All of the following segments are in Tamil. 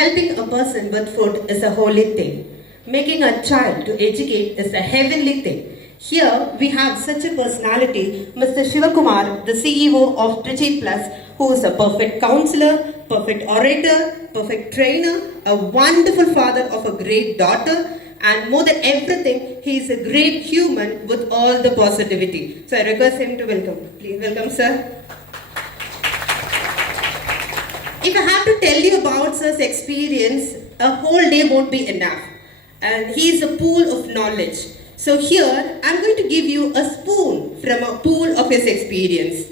Helping a person with food is a holy thing. Making a child to educate is a heavenly thing. Here we have such a personality, Mr. Shivakumar, the CEO of Trichy Plus, who is a perfect counselor, perfect orator, perfect trainer, a wonderful father of a great daughter, and more than everything, he is a great human with all the positivity. So I request him to welcome. Please welcome, sir. If I have to tell you about sir's experience, a whole day won't be enough. And he is a pool of knowledge. So here, I'm going to give you a spoon from a pool of his experience.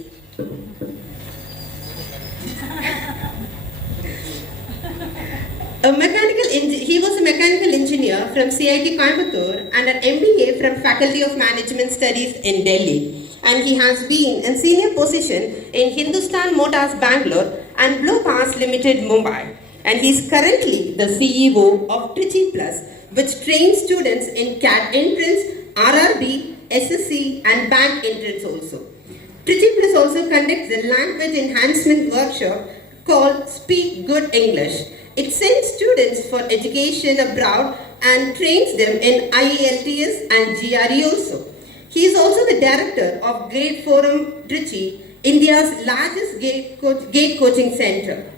He was a mechanical engineer from CIT Coimbatore and an MBA from Faculty of Management Studies in Delhi. And he has been in senior position in Hindustan Motors Bangalore and Blue Pass Limited Mumbai. And he is currently the CEO of Trichy Plus, which trains students in CAT entrance, RRB, SSC and bank entrance also. Trichy Plus also conducts the language enhancement workshop called Speak Good English. It sends students for education abroad and trains them in IELTS and GRE also. He is also the director of Gate Forum Trichy, India's largest gate coaching center.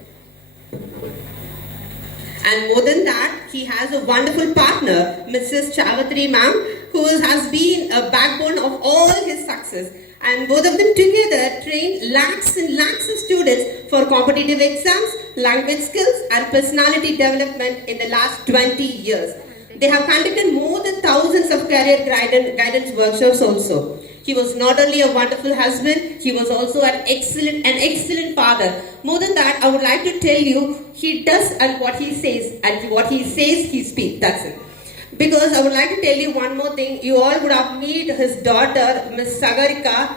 And more than that, he has a wonderful partner, Mrs. Chavatri ma'am, who has been a backbone of all his success. And both of them together train lakhs and lakhs of students for competitive exams, language skills and personality development in the last 20 years. They have conducted more than thousands of career guidance workshops also. He was not only a wonderful husband, he was also an excellent father. More than that, I would like to tell you, he does and what he says, and what he says, he speaks. That's it. Because I would like to tell you one more thing. You all would have met his daughter, Miss Sagarika,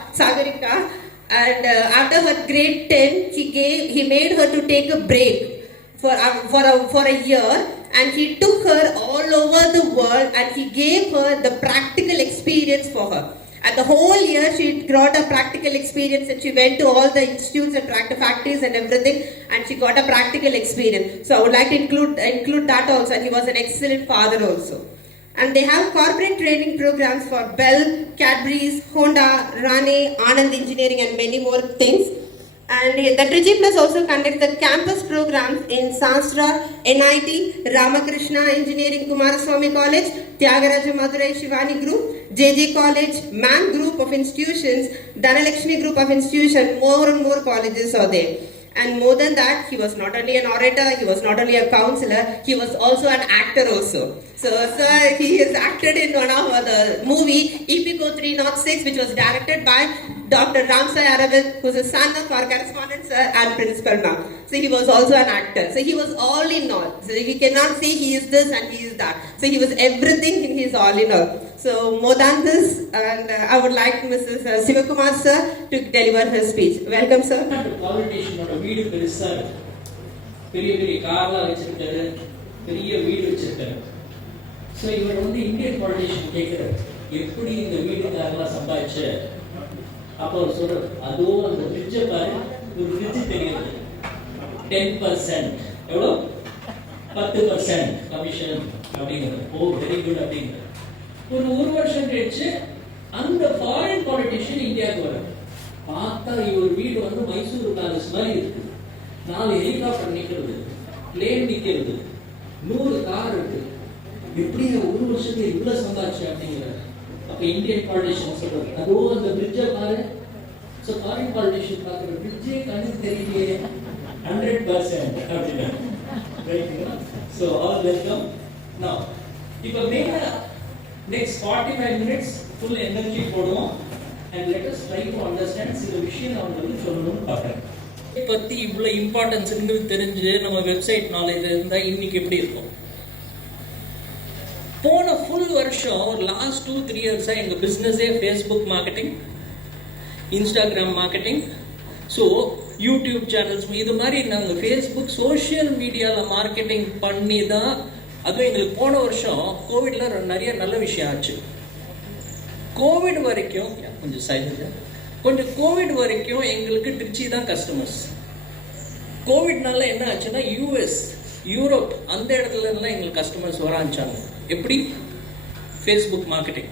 and after her grade 10, he made her to take a break for a year, and he took her all over the world and he gave her the practical experience for her. And the whole year she got a practical experience and she went to all the institutes and factories and everything, and she got a practical experience. So I would like to include that also, and he was an excellent father also. And they have corporate training programs for Bell, Cadbury's, Honda, Rane, Anand Engineering and many more things. And the Trichy Plus also conducts the campus programs in Sastra, NIT, Ramakrishna Engineering Kumaraswamy College, Tyagaraja Madurai Shivani Group, JJ College, MAN Group of Institutions, Dhanalakshmi Group of Institutions, more and more colleges are there. And more than that, he was not only an orator, he was not only a counselor, he was also an actor also. So, sir, he has acted in one of the movie, Epico 306, which was directed by Dr. Ramsay Aravind, who is the son of our correspondent, sir, and principal ma'am. So, he was also an actor. So, he was all in all. So, we cannot say he is this and he is that. So, he was everything and he is all in all. So, more than this, and I would like Mrs. Sivakumar, sir, to deliver his speech. Welcome, sir. Politician வீடு பெருசா இருக்கு, பெரிய பெரிய கார்லாம் வச்சிருக்காரு, பெரிய வீடு வச்சிருக்காரு. ஸோ இவர் இந்தியன் பாலிட்டிஷியன் கேட்கிறார், எப்படி இந்த வீடு கார்லாம் சம்பாதிச்சு? அப்போ அவர் சொல்றாரு, அதோ அந்த பிரிட்ஜை பாரு, ஒரு பிரிட்ஜ் தெரியுது, 10%, எவ்வளோ 10% கமிஷன் அப்படிங்கிறது. ஓ வெரி குட் அப்படிங்கிறது. ஒரு வருஷம் கழிச்சு அந்த ஃபாரின் பாலிட்டிஷியன் இந்தியாவுக்கு வர பார்த்தா இவர் வீடு மைசூர் பேலஸ் மாதிரி இருக்கு. 4 ஹெலிகாப்டர் நிற்கிறது, பிளேன் நிற்கிறது, 100 கார் இருக்கு. எப்படி ஒரு வருஷத்துல இவ்வளவு சம்பாதிச்சு அப்படிங்கிறார். அப்ப இந்தியன் பாலிட்டிஷியன் சொல்றாரு, அதோ அந்த பிரிட்ஜை பாரு. ஸோ ஃபாரின் பாலிட்டிஷியன் பார்க்குற பிரிட்ஜே கண்ணுக்கு தெரியலையே, 100% அப்படின்னா. So all welcome. நவ் இப்போ மெயினா next 45 minutes full energy போடுவோம், and let us try to understand சில விஷயம் அவங்களுக்கு சொல்லணும்னு பார்க்குறேன். பற்றி இவ்வளோ இம்பார்ட்டன்ஸ் தெரிஞ்சு நம்ம வெப்சைட் நாலேஜ் இருந்தால் இன்னைக்கு எப்படி இருக்கும்? போன ஃபுல் வருஷம் ஒரு லாஸ்ட் 2-3 இயர்ஸாக எங்கள் பிஸ்னஸே Facebook marketing, Instagram marketing, so YouTube channels, இது மாதிரி நாங்கள் ஃபேஸ்புக் சோஷியல் மீடியாவில் மார்க்கெட்டிங் பண்ணி தான். அதுவும் எங்களுக்கு போன வருஷம் கோவிட்ல நிறைய நல்ல விஷயம் ஆச்சு. கோவிட் வரைக்கும் கோவிட் வரைக்கும் எங்களுக்கு ட்ரிச்சி தான் கஸ்டமர்ஸ். கோவிட்னால என்ன ஆச்சுன்னா யூஎஸ் யூரோப் அந்த இடத்துல எல்லாம் எங்களுக்கு கஸ்டமர்ஸ் வர ஆரம்பிச்சாங்க. எப்படி? Facebook marketing.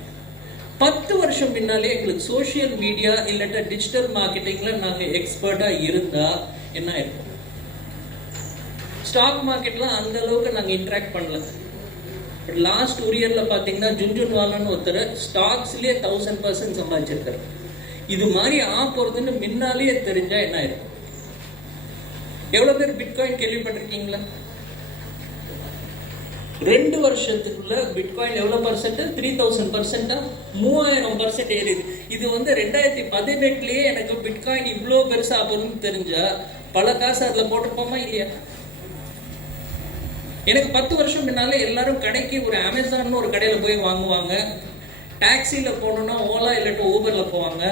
10 வருஷம் முன்னாலே எங்களுக்கு சோஷியல் மீடியா இல்லாட்ட டிஜிட்டல் மார்க்கெட்டிங்ல நாங்க எக்ஸ்பர்ட்டா இருந்தா என்ன இருக்கும்? ஸ்டாக் மார்க்கெட்ல அந்த அளவுக்கு நாங்க இன்டராக்ட் பண்ணல. பட் லாஸ்ட் ஒரு இயர்ல பாத்தீங்கன்னா ஜுன்ஜுன்வாலான்னு ஒருத்தர் ஸ்டாக்ஸ்லயே 1000% சம்பாதிச்சிருக்காரு. இது மாதிரி போறதுன்னு முன்னாலேயே தெரிஞ்சா என்ன இருக்கும்? எவ்வளவு பேர் பிட்காயின் கேள்விப்பட்டிருக்கீங்களா? 2 வருஷத்துக்குள்ள பிட்காயின் எவ்வளவு பர்சன்ட்? 3000%, 3000% ஏறிது. இது வந்து 2018லயே எனக்கு பிட்காயின் இவ்வளவு பெருசா போகுதுன்னு தெரிஞ்சா பல காசு அதுல போட்டிருப்போமா இல்லையா? எனக்கு 10 வருஷம் முன்னால எல்லாரும் கடைக்கு ஒரு அமேசான் ஒரு கடையில போய் வாங்குவாங்க. டாக்ஸில போனோம்னா ஓலா இல்லாட்ட ஊபர்ல போவாங்க.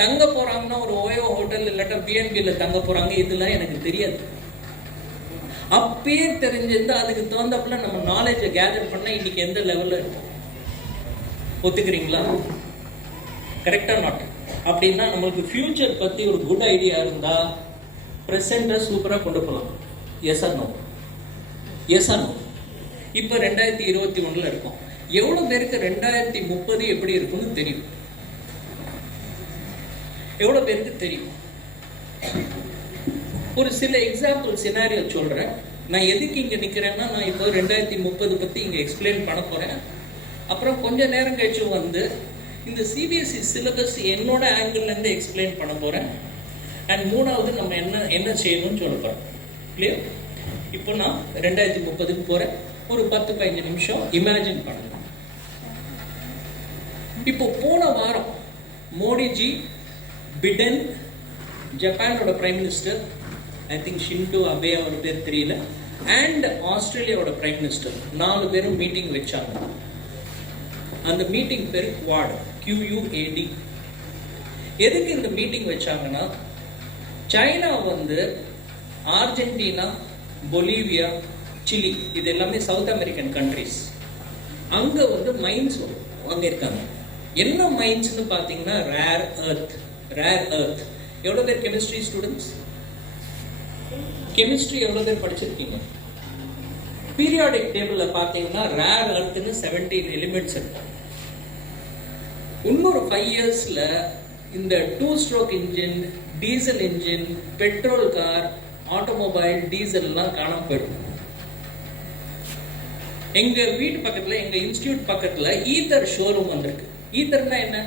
தங்க போறாங்கன்னா ஒரு ஓயோ ஹோட்டல் இல்லாட்ட பிஎன்பில தங்க போறாங்க. இதெல்லாம் எனக்கு தெரியாது. அப்பயே தெரிஞ்சிருந்தா அதுக்கு தகுந்தப்பல நம்ம நாலேஜை கேதர் பண்ண இன்னைக்கு எந்த லெவல்ல இருக்கும்? ஒத்துக்கிறீங்களா? கரெக்டா நாட்? அப்படின்னா நம்மளுக்கு ஃபியூச்சர் பத்தி ஒரு குட் ஐடியா இருந்தா பிரசன்ட சூப்பரா கொண்டு போகலாம். Yes or no? Yes or no? இப்ப 2021ல இருக்கும். எவ்வளவு பேருக்கு 2030 எப்படி இருக்கும்னு தெரியும்? எவ்வளவு பேருக்கு தெரியும்? ஒரு சில எக்ஸாம்பிள் சினாரியோ சொல்றேன். நான் எதுக்கு இங்க நிக்கிறேன்னா, நான் இப்போ 2030 பத்தி இங்க எக்ஸ்பிளைன் பண்ண போறேன். அப்புறம் கொஞ்ச நேரம் கழிச்சு வந்து இந்த சிபிஎஸ்இ சிலபஸ் என்னோட ஆங்கிள் இருந்து எக்ஸ்பிளைன் பண்ண போறேன். அண்ட் மூணாவது நம்ம என்ன செய்யணும்னு சொல்ல போறோம். கிளியர்? இப்போ நான் 2030க்கு போறேன். ஒரு 10-15 நிமிஷம் இமேஜின் பண்ணுங்க. இப்போ போன வாரம் மோடிஜி, பிடன், ஜப்பானோட prime minister, I think Shinzo Abe அவர் பேர் தெரியல, அண்ட் ஆஸ்திரேலியாவோட பிரைம் மினிஸ்டர் 4 பேரும் மீட்டிங் வச்சாங்க. அந்த மீட்டிங் பேர் குவாட், QUAD. எதுக்கு இந்த மீட்டிங் வச்சாங்கன்னா, சைனா வந்து அர்ஜென்டினா, பொலிவியா, சிலி இது எல்லாமே சவுத் அமெரிக்கன் கண்ட்ரிஸ். அங்க வந்து மைன்ஸ் அங்க இருக்காங்க. என்ன மைன்ஸ்னு பாத்தீங்கன்னா ரேர் எர்த். எவ்வளவு பேர் கெமிஸ்ட்ரி ஸ்டூடெண்ட்ஸ்? கெமிஸ்ட்ரி எவ்வளவு பேர் படிச்சிருக்கீங்க? பீரியாடிக் டேபிள்ல பாத்தீங்கன்னா ரேர் எர்த்னு 17 எலிமெண்ட்ஸ் இருக்கு. இன்னொரு 5 இயர்ஸ்ல இந்த 2 stroke engine, diesel engine, petrol car, automobile, diesel எல்லாம் காணாம போயிடும். எங்க வீட்டு பக்கத்துல, எங்க இன்ஸ்டிடியூட் பக்கத்துல ஈத்தர் ஷோரூம் வந்திருக்கு. ஈத்தர்னா என்ன?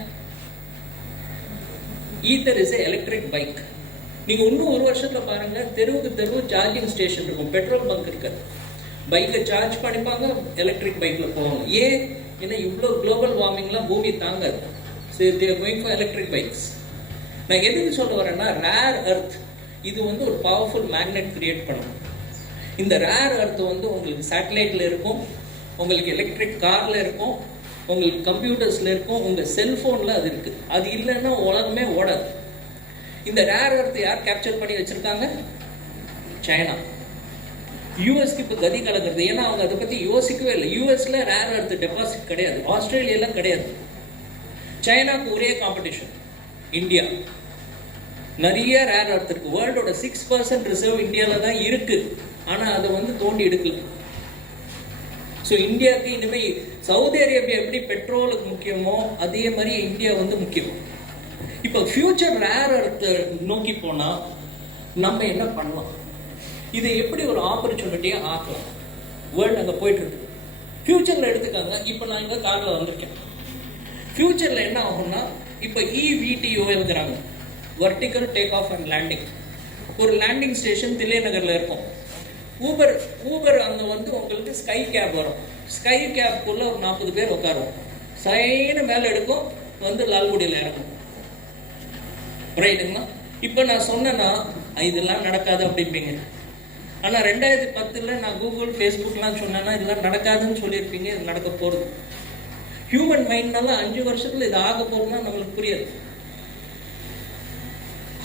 Ether is electric bike. நீங்க இன்னும் ஒரு வருஷத்துல பாருங்க, தெருவுக்கு தெருவு சார்ஜிங் ஸ்டேஷன் இருக்கும், பெட்ரோல் பங்க் இருக்காது. பைக்கை சார்ஜ் பண்ணிப்பாங்க, எலக்ட்ரிக் பைக்ல போவாங்க. ஏன்னா இவ்வளவு குளோபல் வார்மிங்லாம் பூமி தாங்காது. Electric bikes. நான் எதுக்கு சொல்ல வரேன்னா, ரேர் எர்த் இது வந்து ஒரு பவர்ஃபுல் மேக்னெட் கிரியேட் பண்ணும். இந்த ரேர் எர்த் வந்து உங்களுக்கு சேட்டலைட்ல இருக்கும், உங்களுக்கு எலக்ட்ரிக் கார்ல இருக்கும், உங்களுக்கு கம்ப்யூட்டர்ஸ்ல இருக்கும், உங்க செல்போன்ல அது இருக்கு. அது இல்லைன்னா உலகமே ஓடாது. இந்த ரேர் எர்த் யார் கேப்சர் பண்ணி வச்சிருக்காங்க? சைனா. யூஎஸ்க்கு இப்ப கதி கலக்கிறது. ஏன்னா அவங்க அதை பத்தி யோசிக்கவே இல்லை. யூஎஸ்ல ரேர் எர்த் டெபாசிட் கிடையாது, ஆஸ்திரேலியால கிடையாது. சைனாக்கு ஒரே காம்படிஷன் இந்தியா. நிறைய ரேர் எர்த் இருக்கு. வேர்ல்டோட 6% ரிசர்வ் இந்தியால தான் இருக்கு. ஆனா அதை வந்து தோண்டி எடுக்கல. ஸோ இந்தியாவுக்கு இனிமே சவுதி அரேபியா எப்படி பெட்ரோலுக்கு முக்கியமோ அதே மாதிரி இந்தியா வந்து முக்கியம். இப்போ ஃபியூச்சர் ரேர் எர்த் நோக்கி போனா நம்ம என்ன பண்ணலாம்? இதை எப்படி ஒரு ஆப்பர்ச்சுனிட்டியா ஆக்கலாம்? வேர்ல்டு அங்கே போயிட்டு இருக்கு. ஃபியூச்சர்ல எடுத்துக்காங்க. இப்போ நான் இங்க கார்ல வந்திருக்கேன். ஃபியூச்சர்ல என்ன ஆகும்னா, இப்போ EVTO எழுதுறாங்க, vertical take off and landing. ஒரு லேண்டிங் ஸ்டேஷன் தில்லை நகர்ல இருக்கும். ஊபர் அங்க வந்து உங்களுக்கு ஸ்கை கேப் வரும். ஸ்கை கேப்குள்ள ஒரு 40 பேர் உட்காருவோம். சைன மேல எடுக்கும், வந்து லால்குடியில் இறக்கும். ரைட்டுங்களா? இப்போ நான் சொன்னேன்னா இதெல்லாம் நடக்காது அப்படிப்பீங்க. ஆனா 2010ல் நான் கூகுள், ஃபேஸ்புக்லாம் சொன்னேன்னா இதெல்லாம் நடக்காதுன்னு சொல்லியிருப்பீங்க. இது நடக்க போறது. ஹியூமன் மைண்ட்னால 5 வருஷத்துல இது ஆக போறதுன்னா நம்மளுக்கு புரியாது.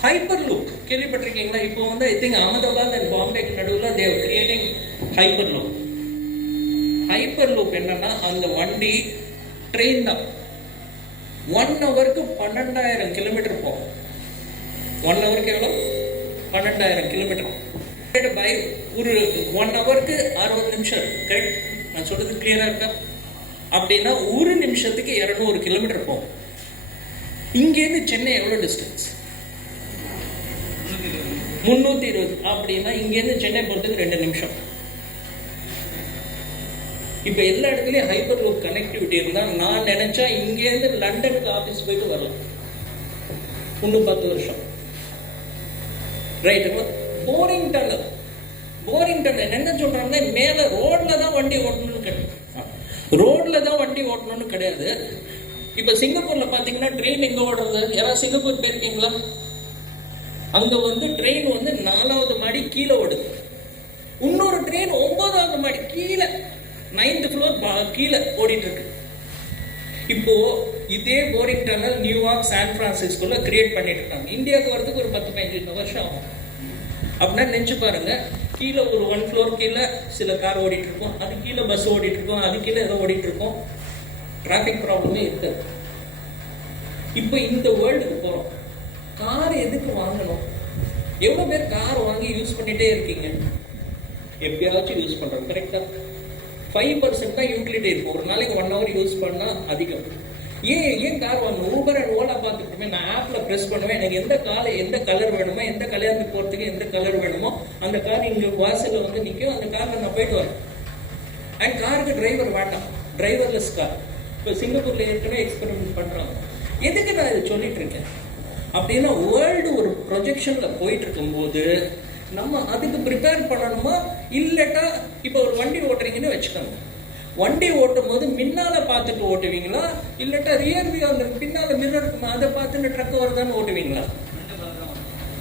ஹைப்பர் லூப் கேள்விப்பட்டிருக்கீங்களா? இப்போ வந்து ஐ திங்க் அகமதாபாத் அண்ட் பாம்பேக்கு நடுவில் they are creating hyper loop. Hyper loop என்னன்னா, அந்த வண்டி ட்ரெயின் தான் 1 ஹவருக்கு 12,000 கிலோமீட்டர் போகும். 1 ஹவருக்கு எவ்வளோ? 12,000 கிலோமீட்டர். பை ஒரு 1 ஹவருக்கு 60 நிமிஷம் கரெக்ட்? நான் சொல்றது கிளியரா இருக்கா? அப்படின்னா ஒரு நிமிஷத்துக்கு 200 கிலோமீட்டர் போகும். இங்கேருந்து சென்னை எவ்வளவு டிஸ்டன்ஸ்? 320. அப்படின்னா இங்கேருந்து சென்னை போறதுக்கு 2 நிமிஷம். இப்ப எல்லா இடத்துலயும் ஹைப்பர் லூப் கனெக்டிவிட்டி இருந்தா நான் நினைச்சா இங்கேருந்து லண்டனுக்கு ஆபீஸ் போயிட்டு வரலாம் இன்னும் 10 வருஷம். ரைட்? போரிங் டனல் என்ன சொல்றாங்க, மேல ரோட்ல தான் வண்டி ஓட்டணும்னு கிடையாது. ரோட்ல தான் வண்டி ஓட்டணும்னு கிடையாது. இப்ப சிங்கப்பூர்ல பாத்தீங்கன்னா ட்ரெயின் எங்க ஓடுறது? யாராவது சிங்கப்பூர் போயிருக்கீங்களா? அங்க ட்ரெயின் 4வது மாடி கீழே ஓடுது. இன்னொரு ட்ரெயின் 9வது மாடி கீழே 9th ஃப்ளோர் கீழே ஓடிட்டு இருக்கு. இப்போ இதே போரிங் டனல் நியூயார்க், சான் பிரான்சிஸ்கோல கிரியேட் பண்ணிட்டு இருக்காங்க. இந்தியாவுக்கு வரதுக்கு ஒரு 10-15 வருஷம் ஆகும். அப்படின்னா நினைச்சு பாருங்க, கீழே ஒரு 1 ஃப்ளோர் கீழே சில கார் ஓடிட்டு இருக்கும், அது கீழே பஸ் ஓடிட்டு இருக்கும், அது கீழே ஏதோ ஓடிட்டு இருக்கும். டிராபிக் ப்ராப்ளமே இருக்காது. இப்போ இந்த வேர்ல்டுக்கு போறோம். கார் எதுக்கு வாங்கணும்? எவ்வளவு பேர் கார் வாங்கி யூஸ் பண்ணிட்டே இருக்கீங்க? எப்பயாச்சும் யூஸ் பண்றோம், கரெக்டா? 5% தான் யூட்டிலிட்டி இருக்கும். ஒரு நாளைக்கு 1 ஹவர் யூஸ் பண்ணா அதிகம். ஏன் கார் வாங்கணும்? ஊபர் அண்ட் ஓலா பார்த்துக்கிட்டுமே நான் ஆப்ல பிரஸ் பண்ணுவேன். எனக்கு எந்த கலர் வேணுமோ, எந்த கல்யாணத்துக்கு போறதுக்கு எந்த கலர் வேணுமோ அந்த கார் இங்க வாசல்ல நிற்கும். அந்த கார்ல நான் போயிட்டு வரேன். அண்ட் காருக்கு டிரைவர் வேண்டாம், டிரைவர்லெஸ் கார். இப்போ சிங்கப்பூர்ல ஏற்கனவே எக்ஸ்பெரிமெண்ட் பண்றாங்க. எதுக்கு நான் இதை சொல்லிட்டு இருக்கேன் அப்படின்னா, வேர்ல்டு ஒரு ப்ரொஜெக்ஷன்ல போயிட்டு இருக்கும்போது நம்ம அதுக்கு ப்ரிப்பேர் பண்ணணுமா? இல்லட்டா இப்போ ஒரு வண்டி ஓட்டுறீங்கன்னு வச்சுக்கோங்க. வண்டி ஓட்டும் போது முன்னால பார்த்துட்டு ஓட்டுவீங்களா, இல்லட்டா ரியர் வியூ அந்த பின்னால மிரர் இருக்குமா அதை பார்த்துட்டு ட்ரக் வருதான்னு ஓட்டுவீங்களா?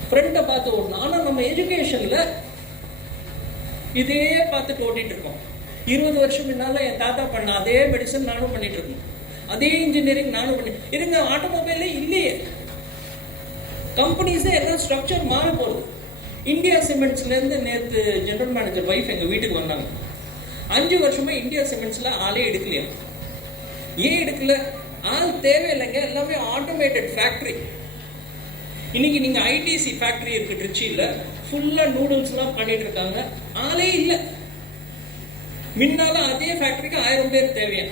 ஃப்ரண்ட்டை பார்த்து ஓட்டணும். ஆனா நம்ம எஜுகேஷன்ல இதே பார்த்துட்டு ஓட்டிட்டு இருக்கோம். 20 வருஷம் முன்னால என் தாத்தா பண்ண அதே மெடிசன் நானும் பண்ணிட்டு இருக்கேன், அதே இன்ஜினியரிங் நானும் பண்ணி இருங்க. ஆட்டோமொபைலே இல்லையே, கம்பெனிஸே எல்லாம் ஸ்ட்ரக்சர் மாற போகுது. இந்தியா சிமெண்ட்ஸ்ல இருந்து நேற்று ஜெனரல் மேனேஜர் வைஃப் எங்க வீட்டுக்கு வந்தாங்க. 5 வருஷமா இந்தியா சிமெண்ட்ஸ்ல ஆளே எடுக்கலையா? ஏன் எடுக்கல? ஆள் தேவையில்லைங்க, எல்லாமே ஆட்டோமேட்டட் ஃபேக்டரி. இன்னைக்கு நீங்க ஐடிசி ஃபேக்டரி இருக்கு திருச்சியில, ஃபுல்லா நூடுல்ஸ் எல்லாம் பண்ணிட்டு இருக்காங்க, ஆளே இல்லை. முன்னால அதே ஃபேக்டரிக்கு 1000 பேர் தேவையா?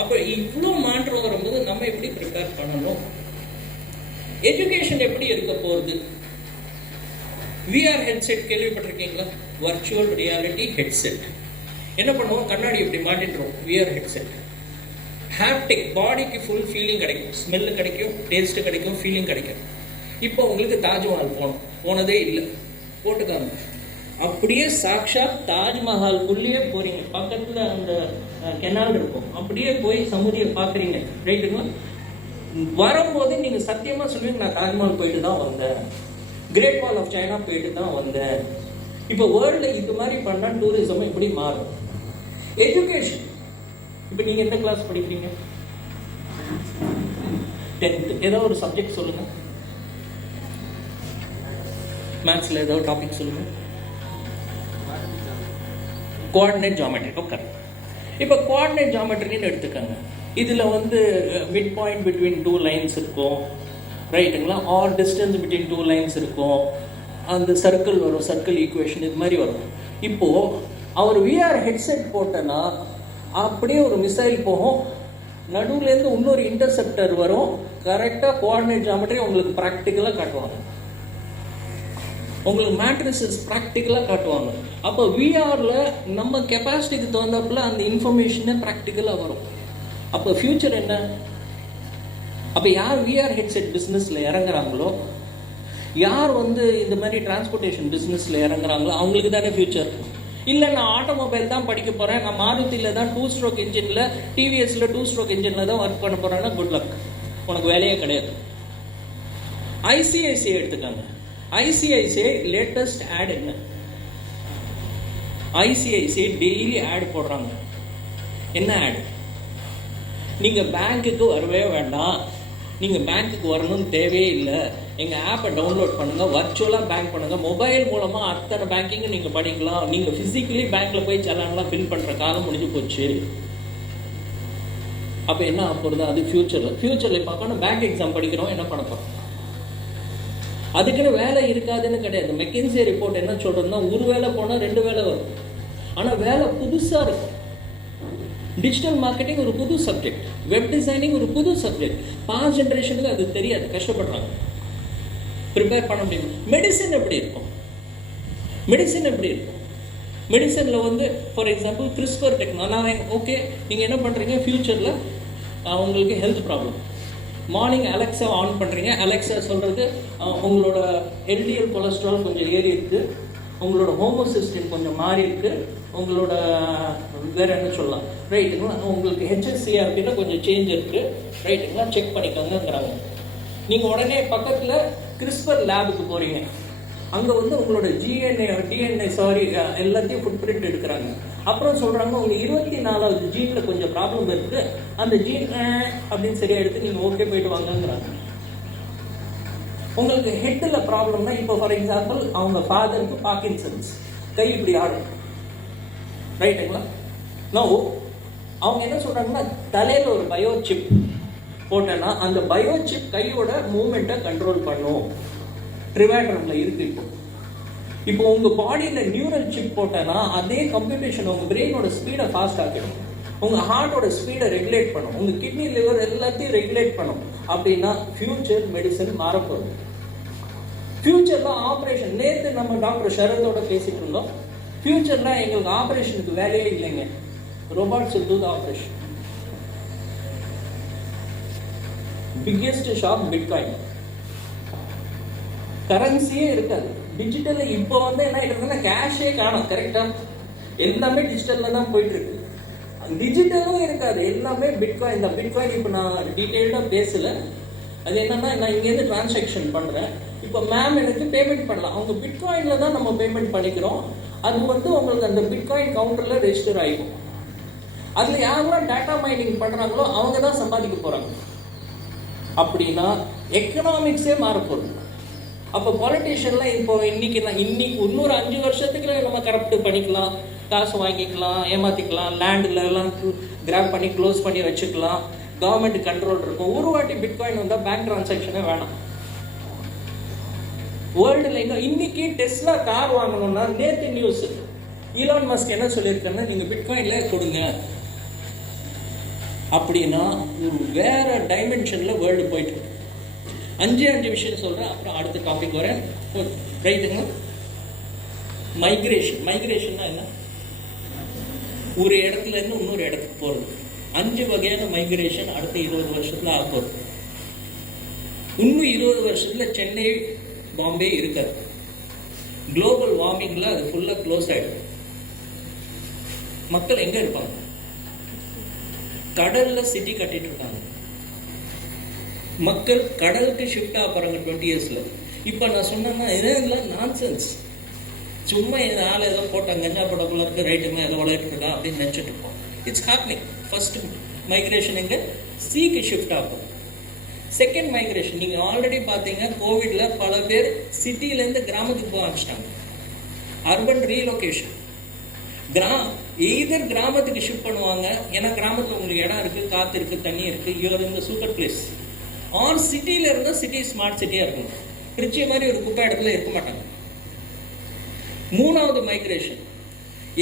அப்ப இவ்வளவு மாற்றம் வரும்போது நம்ம எப்படி ப்ரிப்பேர் பண்ணணும்? எஜுகேஷன் எப்படி இருக்க போகுது? விஆர் ஹெட்செட் கேள்விப்பட்டிருக்கீங்களா? Virtual reality headset. என்ன பண்ணுவோம்? கண்ணாடி இப்படி மாட்டின்றோம். விஆர் ஹெட்செட் ஹாப்டிக், பாடிக்கு ஃபுல் ஃபீலிங் கிடைக்கும், ஸ்மெல்லு கிடைக்கும், டேஸ்ட் கிடைக்கும், ஃபீலிங் கிடைக்கும். இப்போ உங்களுக்கு தாஜ்மஹால் போனதே இல்லை, போட்டுக்காங்க. அப்படியே சாக்ஷாத் தாஜ்மஹால்குள்ளேயே போறீங்க. பக்கத்துல அந்த கெனால் இருக்கும், அப்படியே போய் சமுதியை பாக்குறீங்க. ரைட்டுங்களா? வரும்போது நீங்க சத்தியமா சொல்லுவீங்க, நான் தாஜ்மஹால் போயிட்டு தான் வந்தேன், கிரேட் வால் ஆஃப் சைனா போயிட்டு தான் வந்தேன். இப்போ வேர்ல்ட்ல இது மாதிரி பண்ணா டூரிசம் எப்படி மாறும்? எஜுகேஷன். இப்போ நீங்க எந்த கிளாஸ் படிக்கிறீங்க? 10th. ஏதோ ஒரு சப்ஜெக்ட் சொல்லுங்க. மேத்ஸ்ல ஏதோ டாபிக் சொல்லுங்க. Coordinate geometry. ஓகே, இப்போ கோஆர்டினேட் ஜியோமெட்ரின்னு எடுத்துக்கோங்க. இதுல மிட் பாயிண்ட் பிட்வீன் 2 லைன்ஸ் இருக்கும், ரைட்டுங்களா? ஆர் டிஸ்டன்ஸ் பிட்வீன் 2 லைன்ஸ் இருக்கும். அந்த சர்க்கிள் வரும், சர்க்கிள் ஈக்குவேஷன் இது மாதிரி வரும். இப்போ அவர் விஆர் ஹெட்செட் போட்டனா அப்படியே ஒரு மிசைல் போகும், நடுவுலேருந்து இன்னொரு இன்டர்செப்டர் வரும், கரெக்டாக கோஆர்டினேட் ஜியோமெட்ரி உங்களுக்கு ப்ராக்டிக்கலாக காட்டுவாங்க, உங்களுக்கு மேட்ரிசஸ் ப்ராக்டிக்கலாக காட்டுவாங்க. அப்போ விஆரில் நம்ம கெப்பாசிட்டிக்கு தகுந்தாப்புல அந்த இன்ஃபர்மேஷனே ப்ராக்டிக்கலாக வரும். அப்போ ஃபியூச்சர் என்ன? அப்போ யார் விஆர் ஹெட்செட் பிஸ்னஸில் இறங்குறாங்களோ, யார் இந்த மாதிரி டிரான்ஸ்போர்ட்டேஷன் பிஸ்னஸில் இறங்குறாங்களோ அவங்களுக்கு தானே ஃபியூச்சர். இல்லை நான் ஆட்டோமொபைல் தான் படிக்க போகிறேன், நான் மாருதியில் தான் 2 ஸ்ட்ரோக் இன்ஜினில், டிவிஎஸ்ல 2 ஸ்ட்ரோக் இன்ஜினில் தான் ஒர்க் பண்ண போகிறேன்னா குட் லக், உனக்கு வேலையே கிடையாது. ஐசிஐசிஐ எடுத்துக்காங்க. ஐசிஐசிஐ லேட்டஸ்ட் ஆட் என்ன? ஐசிஐசிஐ டெய்லி ஆட் போடுறாங்க. என்ன ஆட்? நீங்கள் பேங்க்குக்கு வரவே வேண்டாம், நீங்கள் பேங்க்குக்கு வரணும்னு தேவையே இல்லை, எங்கள் ஆப்பை டவுன்லோட் பண்ணுங்கள், வர்ச்சுவலாக பேங்க் பண்ணுங்கள், மொபைல் மூலமாக அத்தனை பேங்கிங்கும் நீங்கள் பண்ணிக்கலாம், நீங்கள் ஃபிசிக்கலி பேங்க்கில் போய் செலான்லாம் ஃபில் பண்ணுற காலம் முடிஞ்சு போச்சு. அப்போ என்ன ஆக போகிறது? அது ஃபியூச்சரில் பார்க்கணும். பேங்க் எக்ஸாம் படிக்கிறோம், என்ன பண்ண போகிறோம்? அதுக்குன்னு வேலை இருக்காதுன்னு கிடையாது. மெக்கின்சி ரிப்போர்ட் என்ன சொல்றதுன்னா, ஒரு வேலை போனால் 2 வேலை வரும். ஆனால் வேலை புதுசாக இருக்கும். டிஜிட்டல் மார்க்கெட்டிங் ஒரு புது சப்ஜெக்ட், வெப் டிசைனிங் ஒரு புது சப்ஜெக்ட். பாஸ்ட் ஜென்ரேஷனுக்கு அது தெரியாது, கஷ்டப்படுறாங்க, ப்ரிப்பேர் பண்ண முடியும். மெடிசன் எப்படி இருக்கும்? மெடிசனில் வந்து for example CRISPR technology. Okay, நீங்கள் என்ன பண்ணுறீங்க, ஃப்யூச்சரில் உங்களுக்கு health problem, morning Alexa on பண்ணுறீங்க. அலெக்ஸா சொல்கிறது உங்களோட எல்டிஎல் கொலஸ்ட்ரால் கொஞ்சம் ஏறி இருக்குது, உங்களோட ஹோமோசிஸ்டின் கொஞ்சம் மாறி இருக்குது, உங்களோட வேறு என்ன சொல்லலாம், ரைட்டுங்களா, உங்களுக்கு ஹெச்எஸ்சிஆர்பின்னு கொஞ்சம் சேஞ்ச் இருக்குது, ரைட்டுங்களா, செக் பண்ணிக்கோங்கிறாங்க. நீங்கள் உடனே பக்கத்தில் கிறிஸ்பர் லேபுக்கு போகிறீங்க. அங்கே வந்து உங்களோட டிஎன்ஏ எல்லாத்தையும் ஃபுட் பிரிண்ட் எடுக்கிறாங்க. அப்புறம் சொல்கிறாங்க உங்களுக்கு 24வது ஜீனில் கொஞ்சம் ப்ராப்ளம் இருக்குது, அந்த ஜீன் அப்படின்னு சரியாக எடுத்து நீங்கள் ஓகே போயிட்டு வாங்கங்கிறாங்க. உங்களுக்கு ஹெட்டில் ப்ராப்ளம்னா, இப்போ ஃபார் எக்ஸாம்பிள் அவங்க ஃபாதருக்கு பார்க்கின்சன்ஸ், கை இப்படி ஆடும், ரைட்டுங்களா. நோ, அவங்க என்ன சொல்கிறாங்கன்னா, தலையில் ஒரு பயோ சிப் போட்டேன்னா அந்த பயோ சிப் கையோட மூமெண்ட்டை கண்ட்ரோல் பண்ணும். ட்ரிவேண்ட்ரம்ல இருக்கு. இப்போ உங்க பாடியில நியூரல் சிப் போட்டேன்னா அதே கம்ப்யூட்டேஷன் உங்க பிரெயினோட ஸ்பீடை ஃபாஸ்ட் ஆக்கிடும், உங்க ஹார்ட்டோட ஸ்பீடை ரெகுலேட் பண்ணும், உங்க கிட்னி லிவர் எல்லாத்தையும் ரெகுலேட் பண்ணும். அப்படின்னா ஃபியூச்சர் மெடிசன் மாறப்போகுது. ஃபியூச்சர்ல ஆப்ரேஷன், நேற்று நம்ம டாக்டர் ஷரத்தோட பேசிட்டு இருந்தோம். ஃபியூச்சர்ல எங்களுக்கு ஆப்ரேஷனுக்கு வேலையே இல்லைங்க, robots will do the operation. Biggest shock bitcoin. கரன்சியே இருக்காது, டிஜிட்டல். இப்போ வந்து என்ன இருக்குன்னா கேஷே காணும், கரெக்டா, எல்லாமே டிஜிட்டல்ல தான் போயிட்டு இருக்கு. டிஜிட்டலும் இருக்காது, எல்லாமே பிட்காயின் தான். பிட்காயின் இப்போ நான் டீட்டெயில்டாக பேசல. அது என்னன்னா, நான் இங்கேருந்து டிரான்சாக்ஷன் பண்ணுறேன். இப்போ மேம் எனக்கு பேமெண்ட் பண்ணலாம், அவங்க பிட்காயின்ல தான் நம்ம பேமெண்ட் பண்ணிக்கிறோம். அது வந்து உங்களுக்கு அந்த பிட்காயின் கவுண்டரில் ரெஜிஸ்டர் ஆகிடும். அதில் யாரெல்லாம் டேட்டா மைனிங் பண்ணுறாங்களோ அவங்க தான் சம்பாதிக்க போகிறாங்க. அப்படின்னா எக்கனாமிக்ஸே மாறப்போகுது. அப்போ பொலிட்டிஷியன்லாம் இப்போ இன்னைக்கு இன்னொரு 5 வருஷத்துக்குள்ள நம்ம கரப்ட் பண்ணிக்கலாம், காசு வாங்கிக்கலாம், ஏமாத்திக்கலாம், லேண்டில் எல்லாம் கிராப் பண்ணி க்ளோஸ் பண்ணி வச்சுக்கலாம், கவர்மெண்ட் கண்ட்ரோல் இருக்கும். ஒரு வாட்டி பிட்காயின் வந்தால் பேங்க் டிரான்சாக்ஷனே வேணாம். வேர்ல்டுல இன்னைக்கு டெஸ்லா கார் வாங்கணும்னா, நேற்று நியூஸ் ஈலான் மஸ்க் என்ன சொல்லியிருக்காருன்னா, நீங்கள் பிட்காயின்ல கொடுங்க. அப்படின்னா ஒரு வேற டைமென்ஷன்ல வேர்ல்டு போயிட்டு இருக்கு. 5 விஷயம் சொல்றேன், அப்புறம் அடுத்த டாபிக் வரேன், ரைட்டுங்களா. மைக்ரேஷன்னா என்ன? ஒரு இடத்துல இருந்து இன்னொரு இடத்துக்கு போறது. 5 வகையான மைக்ரேஷன் அடுத்த 20 வருஷத்துல ஆக போகுது. இன்னும் 20 வருஷத்துல சென்னை, பாம்பே இருக்காது. குளோபல் வார்மிங்ல அது ஃபுல்லா க்ளோஸ் ஆயிடும். மக்கள் எங்க இருப்பாங்க? கடல்ல சிட்டி கட்டிட்டு இருக்காங்க. மக்கள் கடலுக்கு ஷிஃப்ட் ஆக போறாங்க 20 இயர்ஸ்ல. இப்ப நான் சொன்னேன்னா இதெல்லாம் நான்சென்ஸ். சும்மா இந்த ஆள் ஏதோ போட்டாங்க, கஞ்சா போடக்குள்ள இருக்கு, ரைட்டுங்க ஏதோ உழைட்டு இருக்கா அப்படின்னு நினைச்சிட்டு இருப்போம். It's happening. ஃபர்ஸ்ட் மைக்ரேஷன் எங்க? சீக்கு ஷிஃப்ட் ஆகும். செகண்ட் மைக்ரேஷன் நீங்க ஆல்ரெடி பாத்தீங்க, கோவிட்ல பல பேர் சிட்டில இருந்து கிராமத்துக்கு போக ஆரம்பிச்சிட்டாங்க. Urban relocation. எய்தர் கிராமத்துக்கு ஷிஃப்ட் பண்ணுவாங்க, ஏன்னா கிராமத்துல உங்களுக்கு இடம் இருக்கு, காத்து இருக்கு, தண்ணி இருக்கு, you're in the super place. Or சிட்டில இருந்தா சிட்டி ஸ்மார்ட் சிட்டியா இருக்கும். திருச்சி மாதிரி ஒரு குப்பை இடத்துல இருக்க மாட்டாங்க. மூணாவது மைக்ரேஷன்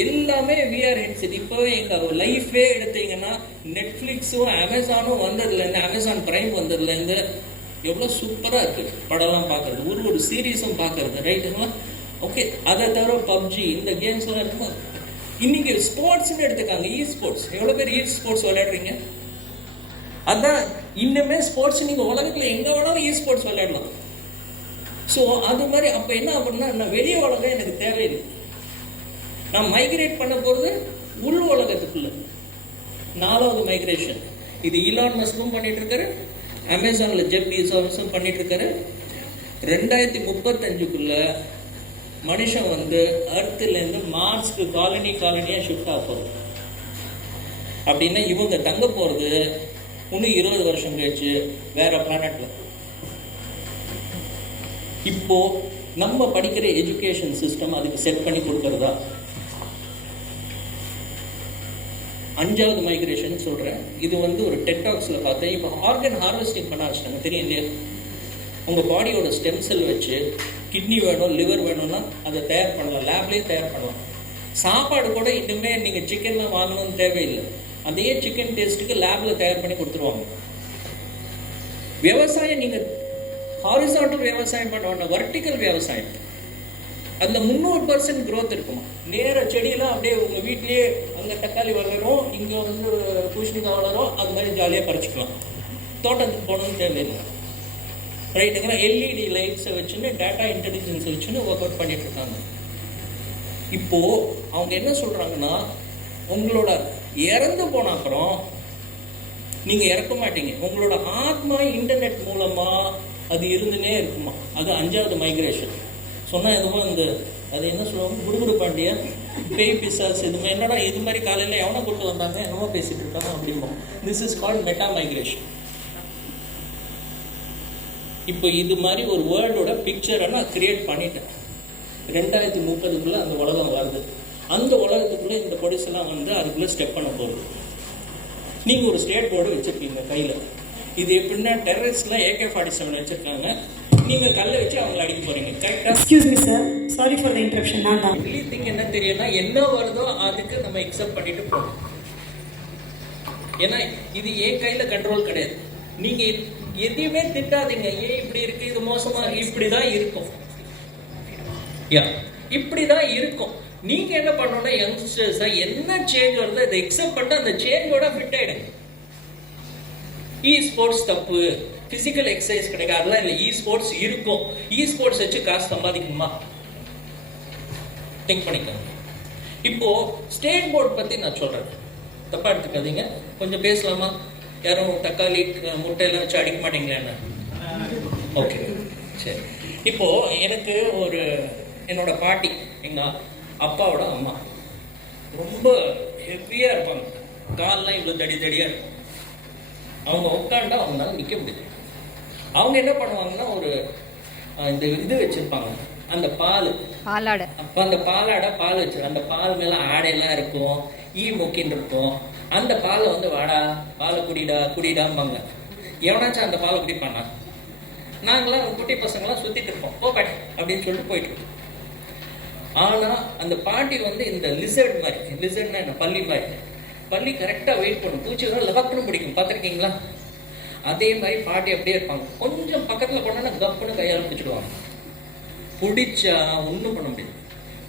எல்லாமே விஆர் ஹெட்செட். இப்போ எங்க லைஃபே எடுத்தீங்கன்னா, நெட்ஃபிளிக்ஸும் அமேசானும் வந்ததுல இருந்து, அமேசான் பிரைம் வந்ததுல இருந்து எவ்வளவு சூப்பரா இருக்கு படம்லாம் பாக்குறது, ஒரு சீரீஸும் பாக்குறது, ரைட்டுங்களா. ஓகே, அதை தவிர பப்ஜி இந்த கேம்ஸ் எல்லாம் இருக்கும். இன்னைக்கு ஸ்போர்ட்ஸ்ன்னு எடுத்துக்காங்க, இ ஸ்போர்ட்ஸ். எவ்வளவு பேர் இ ஸ்போர்ட்ஸ் விளையாடுறீங்க? அதான் இன்னுமே ஸ்போர்ட்ஸ் நீங்க உலகத்துல எங்க வேணாலும் இ ஸ்போர்ட்ஸ் விளையாடலாம். ஸோ அது மாதிரி அப்ப என்ன அப்படின்னா, நான் வெளிய உலகம் எனக்கு தேவையில்லை, நான் மைக்ரேட் பண்ண போறது உள் உலகத்துக்குள்ள. 4வது மைக்ரேஷன் இது ஈலான் மஸ்கும் பண்ணிட்டு இருக்காரு, அமேசான்ல ஜெஃப் பீசாஸும் பண்ணிட்டு இருக்காரு. 2035க்குள்ள மனுஷன் வந்து அர்த்ல இருந்து மார்ஸ்க்கு காலனியா ஷிஃப்ட் ஆக போகுது. அப்படின்னா இவங்க தங்க போறது இன்னும் 20 வருஷம் கழிச்சு வேற பிளானட்ல. இப்போ நம்ம படிக்கிற எஜுகேஷன் சிஸ்டம் அதுக்கு செட் பண்ணி கொடுக்கறதா? 5வது மைக்ரேஷன் சொல்றேன். இது வந்து ஒரு டெட் டாக்ஸ்ல பார்த்தேன். இப்போ ஆர்கன் ஹார்வெஸ்டிங் பண்ண ஆரம்பிச்சிட்டாங்க, தெரியும் இல்லையா? உங்கள் பாடியோட ஸ்டெம் செல் வச்சு கிட்னி வேணும், லிவர் வேணும்னா அதை தயார் பண்ணலாம், லேப்லேயே தயார் பண்ணலாம். சாப்பாடு கூட இன்னுமே நீங்கள் சிக்கன்லாம் வாங்கணும்னு தேவையில்லை, அதே சிக்கன் டேஸ்ட்டுக்கு லேபில் தயார் பண்ணி கொடுத்துருவாங்க. விவசாயம் நீங்கள் ஹாரிசான்டல் விவசாயம் பண்ண வேண்டாம், வர்டிக்கல் விவசாயம். அதில் 300% growth இருக்குமா. நேர செடியெல்லாம் அப்படியே உங்கள் வீட்லேயே அங்கே தக்காளி வளரும், இங்கே வந்து பூசணிக்காய் வளரும், அது மாதிரி ஜாலியாக பறிச்சுக்கலாம். தோட்டத்துக்கு போகணும்னு தேவையில்லை. ரைட்டுங்களா? எல்இடி லைட்ஸை வச்சுன்னு டேட்டா இன்டெலிஜென்ஸ் வச்சுன்னு ஒர்க் அவுட் பண்ணிட்டு இருக்காங்க. இப்போது அவங்க என்ன சொல்கிறாங்கன்னா, உங்களோட இறந்து போன அப்புறம் நீங்கள் இறக்க மாட்டீங்க, உங்களோட ஆத்மா இன்டர்நெட் மூலமாக அது இருந்துனே இருக்குமா. அது 5வது மைக்ரேஷன். சொன்னால் எதுவும் இந்த அது என்ன சொல்லுவாங்க, குடுகுடு பாண்டியா, பேய் பிசாஸ், இது என்னடா இது மாதிரி காலையில் எவனை கொண்டு வந்தாங்க, என்னமோ பேசிகிட்டு இருக்காங்க அப்படிம்போம். This is called meta migration. இப்போ இது மாதிரி ஒரு வேர்ல்டோட பிக்சரை நான் கிரியேட் பண்ணிட்டேன். 2030 அந்த உலகம் வருது. அந்த உலகத்துக்குள்ளே இந்த பொடிசெல்லாம் வந்து அதுக்குள்ளே ஸ்டெப் பண்ண போகுது. நீங்கள் ஒரு ஸ்டேட் போர்டு வச்சுருக்கீங்க கையில். இது எப்படின்னா டெரரிஸ்ட்லாம் AK-47 வச்சுருக்காங்க, நீங்கள் கல்லை வச்சு அவங்களை அடிக்க போகிறீங்க. கரெக்டாக? Excuse me sir, sorry for the interruption. நான் தான் ஒன்லி திங் என்ன தெரியும்னா, என்ன வருதோ அதுக்கு நம்ம எக்ஸப்ட் பண்ணிட்டு போகணும். ஏன்னா இது என் கையில் கண்ட்ரோல் கிடையாது. நீங்கள் எதையுமே திட்டாதீங்க, ஏன் இப்படி இருக்கு, இது மோசமா, இப்படிதான் இருக்கும். இப்படிதான் இருக்கும். நீங்க என்ன பண்ணணும்னா, யங்ஸ்டர்ஸா என்ன சேஞ்ச் வருதோ அதை எக்ஸப்ட் பண்ணி அந்த சேஞ்சோட ஃபிட் ஆயிடுங்க. ஸ்போர்ட்ஸ் தப்பு, பிசிக்கல் எக்ஸசைஸ் கிடையாது, அதெல்லாம் இல்லை. ஸ்போர்ட்ஸ் இருக்கும். ஸ்போர்ட்ஸ் வச்சு காசு சம்பாதிக்கணுமா? திங்க் பண்ணிக்கோங்க. இப்போ ஸ்டேட் போர்டு பத்தி நான் சொல்றேன், தப்பா எடுத்துக்காதீங்க. கொஞ்சம் பேசலாமா? யாரும் தக்காளி முட்டையெல்லாம் வச்சு அடிக்க மாட்டீங்களா என்ன? ஓகே, சரி. இப்போ எனக்கு ஒரு என்னோட பாட்டி, எங்க அப்பாவோட அம்மா, ரொம்ப ஹெவியா இருப்பாங்க. கால்லாம் இவ்வளவு தடியா இருக்கும். அவங்க உட்காண்டா அவங்களால நிக்க முடியாது. அவங்க என்ன பண்ணுவாங்கன்னா, ஒரு இந்த இது வச்சிருப்பாங்க, அந்த பாலாடை. அப்ப அந்த பால் வச்சிரு, அந்த பால் மேல ஆடையெல்லாம் இருக்கும், மொக்கின்னு இருக்கும். அந்த பாலை வந்து வாடா பாலை குடிடாம்பாங்க. எவனாச்சும் அந்த பாலை குடிப்பானா? நாங்களாம் குட்டி பசங்களாம் சுத்திட்டு இருப்போம், போக்காடி அப்படின்னு சொல்லிட்டு போயிட்டு இருக்கோம். ஆனா அந்த பாட்டி வந்து இந்த லிசர்ட் மாதிரி, லிசர்ட்னா என்ன, பள்ளி மாதிரி, பள்ளி கரெக்டா வெயிட் பண்ணும், பூச்சி தான் லகப்புன்னு பிடிக்கும், பார்த்துருக்கீங்களா? அதே மாதிரி பாட்டி அப்படியே இருப்பாங்க. கொஞ்சம் பக்கத்துல போனா கப்புன்னு கையால் பிடிச்சிடுவாங்க. பிடிச்சா ஒன்றும் பண்ண முடியாது.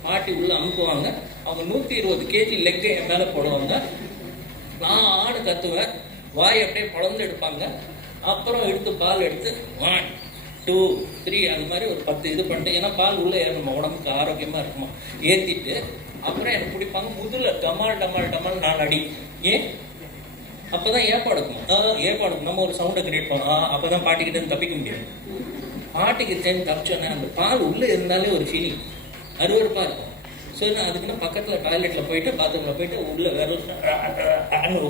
பாட்டி உள்ள அமுக்குவாங்க. அவங்க 120 kg லெக்கை என் மேல போடுவாங்க. நான் ஆடு கத்துவேன், வாய் அப்படியே பழந்து எடுப்பாங்க. அப்புறம் எடுத்து பால் எடுத்து 1 2 3 அது மாதிரி ஒரு 10 இது பண்ணிட்டு, ஏன்னா பால் உள்ள ஏறணும், உடம்புக்கு ஆரோக்கியமா இருக்குமா, ஏத்திட்டு அப்புறம் எனக்கு பிடிப்பாங்க. முதல்ல டமால் 4 அடி. ஏன்? அப்பதான் ஏப்பாடுக்கும். நம்ம ஒரு சவுண்டை கிரியேட் பண்ணோம், அப்பதான் பாட்டிக்கிட்ட தப்பிக்க முடியாது. பாட்டிக்கு சேர்ந்து தப்பிச்சோன்னே அந்த பால் உள்ள இருந்தாலே ஒரு ஃபீலிங் அருவருப்பா இருக்கும். ஸோ நான் அதுக்குன்னு பக்கத்தில் டாய்லெட்டில் போயிட்டு பாத்ரூமில் போயிட்டு உள்ள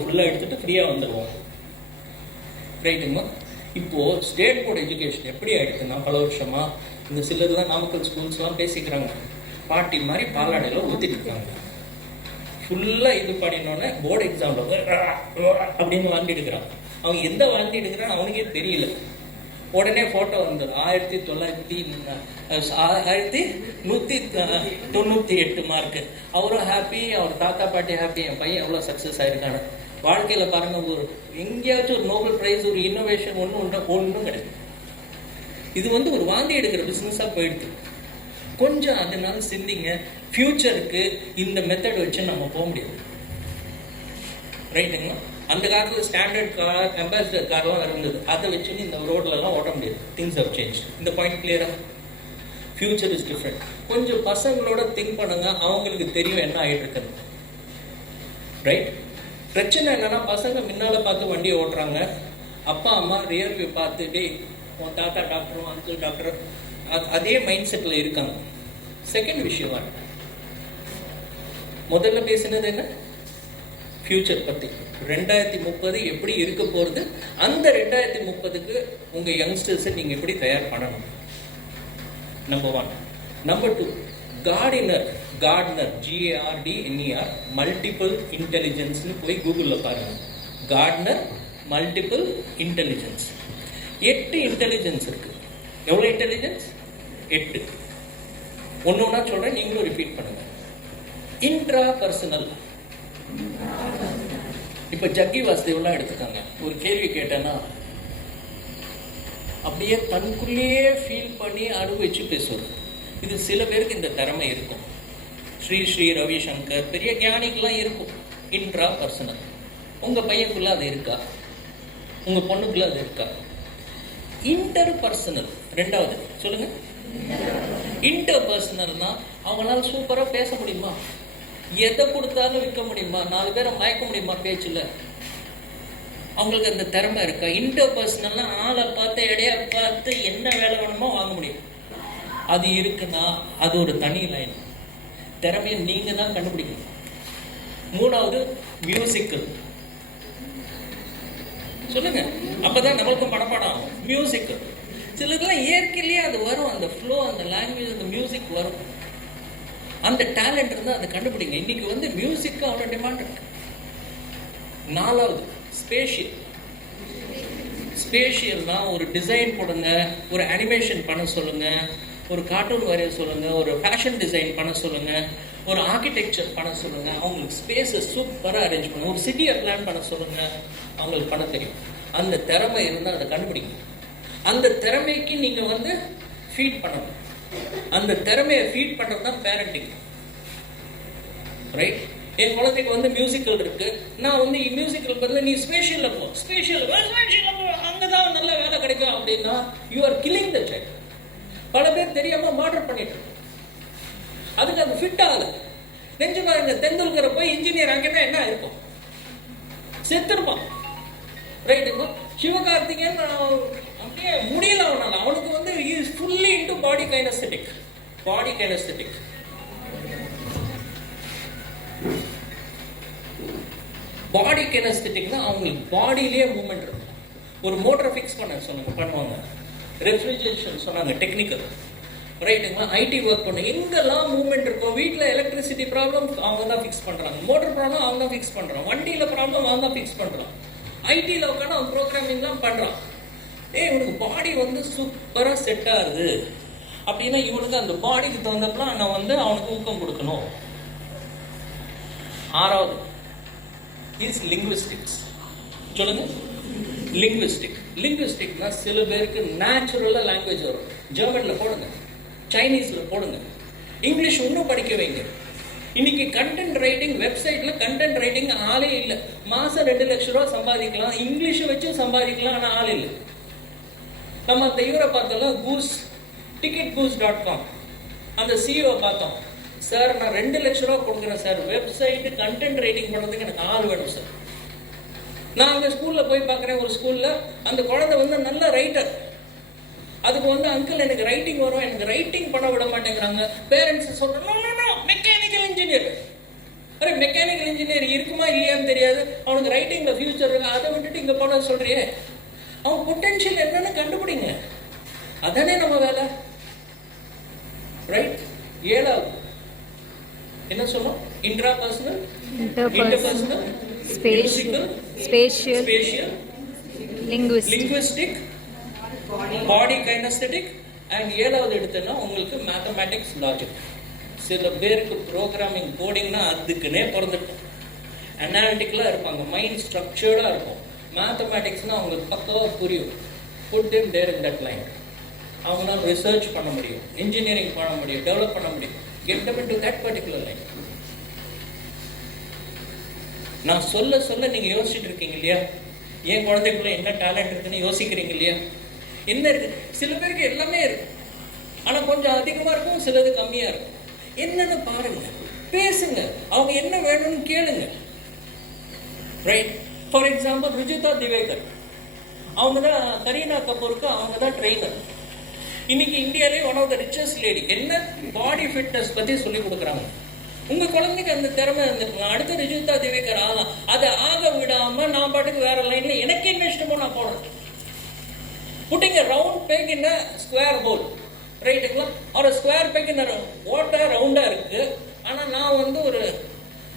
ஃபுல்லாக எடுத்துட்டு ஃப்ரீயாக வந்துடுவோம். ரைட்டுங்களா? இப்போது ஸ்டேட் போர்டு எஜுகேஷன் எப்படி ஆகிடுதுன்னா, பல வருஷமாக இந்த சிலர்லாம் நாமக்கல் ஸ்கூல்ஸ்லாம் பேசிக்கிறாங்க, பாட்டி மாதிரி பாலாடையில் ஊற்றிட்டு இருக்காங்க. ஃபுல்லாக இது பண்ணினோன்னே போர்டு எக்ஸாமில் அப்படின்னு வாங்கி எடுக்கிறான். அவன் எந்த வாங்கி எடுக்கிறான்னு அவனுக்கே தெரியல. உடனே ஃபோட்டோ வந்துடும். 1198 மார்க்கு. அவரும் ஹாப்பி, அவர் தாத்தா பாட்டி ஹாப்பி, என் பையன் எவ்வளோ சக்ஸஸ் ஆயிருக்காங்க. வாழ்க்கையில் பாருங்க, ஒரு எங்கேயாச்சும் ஒரு நோபல் ப்ரைஸ், ஒரு இன்னோவேஷன் ஒன்றும் கிடையாது. இது வந்து ஒரு வாந்தி எடுக்கிற பிஸ்னஸாக போயிடுது. கொஞ்சம் அதனால சிந்திங்க. ஃபியூச்சருக்கு இந்த மெத்தட் வச்சு நம்ம போக முடியாது. ரைட்டுங்களா? அந்த காலத்தில் ஸ்டாண்டர்ட் கார், அம்பாசிடர் கார்லாம் இருந்தது, அதை வச்சு இந்த ரோட்லலாம் ஓட்ட முடியாது. Things have change. இந்த பாயிண்ட் கிளியரா? Future is different. கொஞ்சம் பசங்களோட திங்க் பண்ணுங்க, அவங்களுக்கு தெரியும் என்ன ஆகிட்டு இருக்குது. ரைட்? பிரச்சனை என்னன்னா, பசங்க முன்னால பார்த்து வண்டியை ஓட்டுறாங்க, அப்பா அம்மா ரியர் வியூ பார்த்து டேய் உன் தாத்தா டாக்டரும் அங்கிள் டாக்டர் அதே மைண்ட் செட்டில் இருக்காங்க. செகண்ட் விஷயம், முதல்ல பேசினது என்ன? ஃபியூச்சர் பற்றி. 2030 எப்படி இருக்க போகிறது, அந்த 2030க்கு உங்கள் யங்ஸ்டர்ஸை நீங்கள் எப்படி தயார் பண்ணணும். நம்பர் 1. நம்பர் 2, கார்டனர் GARDNER மல்டிபிள் இன்டெலிஜென்ஸ்னு போய் கூகுளில் பாருங்கள். Gardener multiple intelligence. 8 இன்டெலிஜென்ஸ் இருக்குது. எவ்வளோ இன்டெலிஜென்ஸ்? 8. ஒன்று ஒன்றா சொல்கிறேன், நீங்களும் ரிப்பீட் பண்ணுங்க. Intra personal. இப்போ ஜக்கி வாசுதேவெல்லாம் எடுத்துக்காங்க. ஒரு கேள்வி கேட்டேன்னா அப்படியே தனக்குள்ளேயே ஃபீல் பண்ணி அனுபவிச்சு பேசுவது. இது சில பேருக்கு இந்த திறமை இருக்கும். ஸ்ரீ ரவிசங்கர் பெரிய ஞானிக்கெல்லாம் இருக்கும் இன்ட்ரா பர்சனல். உங்கள் பையனுக்குள்ள அது இருக்கா? உங்கள் பொண்ணுக்குள்ள அது இருக்கா? இன்டர் பர்சனல் ரெண்டாவது சொல்லுங்க. இன்டர் பர்சனல்னா அவங்களால சூப்பராக பேச முடியுமா? எதை கொடுத்தாலும் விற்க முடியுமா? 4 பேரை மயக்க முடியுமா பேச்சில்? அவங்களுக்கு அந்த திறமை இருக்கா? இன்டர் பர்சனல்னா ஆளை பார்த்து எடையா பார்த்து என்ன வேலை வேணுமோ வாங்க முடியும். அது இருக்குன்னா அது ஒரு தனி லைன். திறமையை நீங்க தான் கண்டுபிடிக்கணும். 3வது மியூசிக்கல். சொல்லுங்க, அப்பதான் நம்மளுக்கும் படப்பாடம் ஆகும். மியூசிக்கல் சிலருக்குலாம் இயற்கையிலேயே அது வரும். அந்த ஃப்ளோ, அந்த லாங்குவேஜ், அந்த மியூசிக் வரும். அந்த டேலண்ட் இருந்தால் அதை கண்டுபிடிங்க. இன்னைக்கு வந்து மியூசிக்கு அவ்வளோ டிமாண்ட் இருக்கு. 4வது ஸ்பேஷியல். ஸ்பேஷியல்னா ஒரு டிசைன் போடுங்க, ஒரு அனிமேஷன் பண்ண சொல்லுங்க, ஒரு கார்ட்டூன் வரைய சொல்லுங்க, ஒரு ஃபேஷன் டிசைன் பண்ண சொல்லுங்க, ஒரு ஆர்கிடெக்சர் பண்ண சொல்லுங்க. அவங்களுக்கு ஸ்பேஸை சூப்பராக அரேஞ்ச் பண்ணுங்க. ஒரு சிட்டியை பிளான் பண்ண சொல்லுங்க, அவங்களுக்கு பண்ண தெரியும். அந்த திறமை இருந்தால் அதை கண்டுபிடிங்க. அந்த திறமைக்கு நீங்க வந்து ஃபீட் பண்ணணும். அந்த திறமையை ஃபீட் பண்றது தான் பேரண்டிங். ரைட்? என் குழந்தைக்கு வந்து மியூசிக்கல் இருக்கு, நான் வந்து மியூசிக்கல் பதில் நீ ஸ்பேஷியல்ல போ, ஸ்பேஷியல் அங்கதான் நல்ல வேலை கிடைக்கும் அப்படின்னா you are killing the child. பல பேர் தெரியாம மாடர் பண்ணிட்டு அதுக்கு அது ஃபிட் ஆகல. நெஞ்சு பாருங்க, தெண்டுல்கரை போய் இன்ஜினியர் ஆகினா என்ன இருக்கும்? செத்துருப்பான். ரைட்டுங்களா? சிவகார்த்திகேயன் அப்படியே முடியல அவனால. அவனுக்கு வந்து இஸ் ஃபுல்லி இன்டு பாடி கைனஸ்தெட்டிக். பாடி கைனஸ்தெட்டிக். பாடி கைனஸ்தெட்டிக்னா அவங்களுக்கு பாடியிலேயே மூவ்மெண்ட் இருக்கும். ஒரு மோட்டரை ஃபிக்ஸ் பண்ண சொன்னாங்க, பண்ணுவாங்க. ரெஃப்ரிஜரேஷன் சொன்னாங்க, டெக்னிக்கல். ரைட்டுங்களா? ஐடி ஒர்க் பண்ண எங்கெல்லாம் மூவ்மெண்ட் இருக்கும். வீட்டில் எலக்ட்ரிசிட்டி ப்ராப்ளம் அவங்க தான் ஃபிக்ஸ் பண்றாங்க, மோட்டர் ப்ராப்ளம் அவங்க தான் ஃபிக்ஸ் பண்றாங்க, வண்டியில ப்ராப்ளம் அவங்க தான் ஃபிக்ஸ் பண்றான், ஐடியில் உட்காந்து அவன் ப்ரோக்ராமிங்லாம் பண்றான். இவனுக்கு பாடி வந்து சூப்பராக செட் ஆகுது அப்படின்னா இவனுக்கு அந்த பாடிக்கு தகுந்தப்பலாம் நான் வந்து அவனுக்கு ஊக்கம் கொடுக்கணும். 6வது இஸ் லிங்குவிஸ்டிக்ஸ். சொல்லுங்க, லிங்குவிஸ்டிக். லிங்குவிஸ்டிக்னா சில பேருக்கு நேச்சுரலாக லாங்குவேஜ் வரும். ஜெர்மனில் போடுங்க, சைனீஸில் போடுங்க, இங்கிலீஷ் இன்னும் படிக்க வைங்க. இன்னைக்கு கண்டென்ட் ரைட்டிங், வெப்சைட்ல கண்டென்ட் ரைட்டிங் ஆளே இல்லை. மாசம் 2 லட்சம் ரூபா சம்பாதிக்கலாம், இங்கிலீஷை வச்சு சம்பாதிக்கலாம், ஆனால் ஆள் இல்லை. நம்ம அந்த இவரை பார்த்தோம்ல, ticketgoose.com அந்த சிஇஓ பார்த்தோம். சார் நான் 2 லட்சம் ரூபா கொடுக்குறேன் சார், வெப்சைட் கண்டென்ட் ரைட்டிங் பண்ணுறதுக்கு எனக்கு ஆள் வேணும் சார். நான் அங்கே ஸ்கூலில் போய் பார்க்குறேன். ஒரு ஸ்கூலில் அந்த குழந்தை வந்து நல்ல ரைட்டர். அதுக்கு வந்து அங்கிள் எனக்கு ரைட்டிங் வரும், எனக்கு ரைட்டிங் பண்ண விட மாட்டேங்கிறாங்க. பேரண்ட்ஸ் சொல்றாங்க mechanical engineer. Array mechanical engineer இருக்குமா இல்லையான்னு தெரியாது, அவனுக்கு ரைட்டிங்ல ஃபியூச்சர் இருக்கு. அதை விட்டுட்டு இங்க போன சொல்றியே, அவன் பொட்டன்ஷியல் என்னன்னு கண்டுபிடிங்க. அதானே நம்ம வேலை. ரைட்? 7வது என்ன சொல்லும்? Intrapersonal, interpersonal, spatial, linguistic, body kinesthetic and 7வது எடுத்தேன்னா உங்களுக்கு மேத்தமேட்டிக்ஸ், லாஜிக். சில பேருக்கு ப்ரோக்ராமிங், கோடிங்னா அதுக்குன்னே பிறந்துட்டோம். அனாலிட்டிக்கலாக இருப்பாங்க, மைண்ட் ஸ்ட்ரக்சர்டாக இருக்கும். மேத்தமேட்டிக்ஸ்னால் அவங்களுக்கு பக்கவாக புரியும். Put them there in that line. அவங்களால ரிசர்ச் பண்ண முடியும், இன்ஜினியரிங் பண்ண முடியும், டெவலப் பண்ண முடியும். Get them into that particular line. நான் சொல்ல சொல்ல நீங்க யோசிச்சுட்டு இருக்கீங்க இல்லையா? என் குழந்தைக்குள்ள என்ன டேலண்ட் இருக்குன்னு யோசிக்கிறீங்க இல்லையா? என்ன இருக்கு? சில பேருக்கு எல்லாமே இருக்கு, ஆனா கொஞ்சம் அதிகமா இருக்கும், சிலது கம்மியா இருக்கும். என்னன்னு பாருங்க, பேசுங்க, அவங்க என்ன வேணும்னு கேளுங்க. Right? For example Rujuta Diwekar, அவங்க தான் கரீனா கபூருக்கு அவங்க தான் ட்ரெயினர். இன்னைக்கு இந்தியாவிலே one of the richest lady. என்ன பாடி ஃபிட்னஸ் பத்தி சொல்லி கொடுக்குறாங்க. உங்க குழந்தைக்கு அந்த திறமை இருந்திருக்கலாம், அடுத்த ருஜிதா திவேகர் ஆகலாம். அதை ஆக விடாம நான் பாட்டுக்கு வேற லைன்ல எனக்கு என்ன இஷ்டமோ நான் போடுறேன். Pudding a round peg in a square hole. ரைட்டுங்களா? ஒரு ஸ்கொயர் பெக் ஓட்ட ரவுண்டா இருக்கு, ஆனா நான் வந்து ஒரு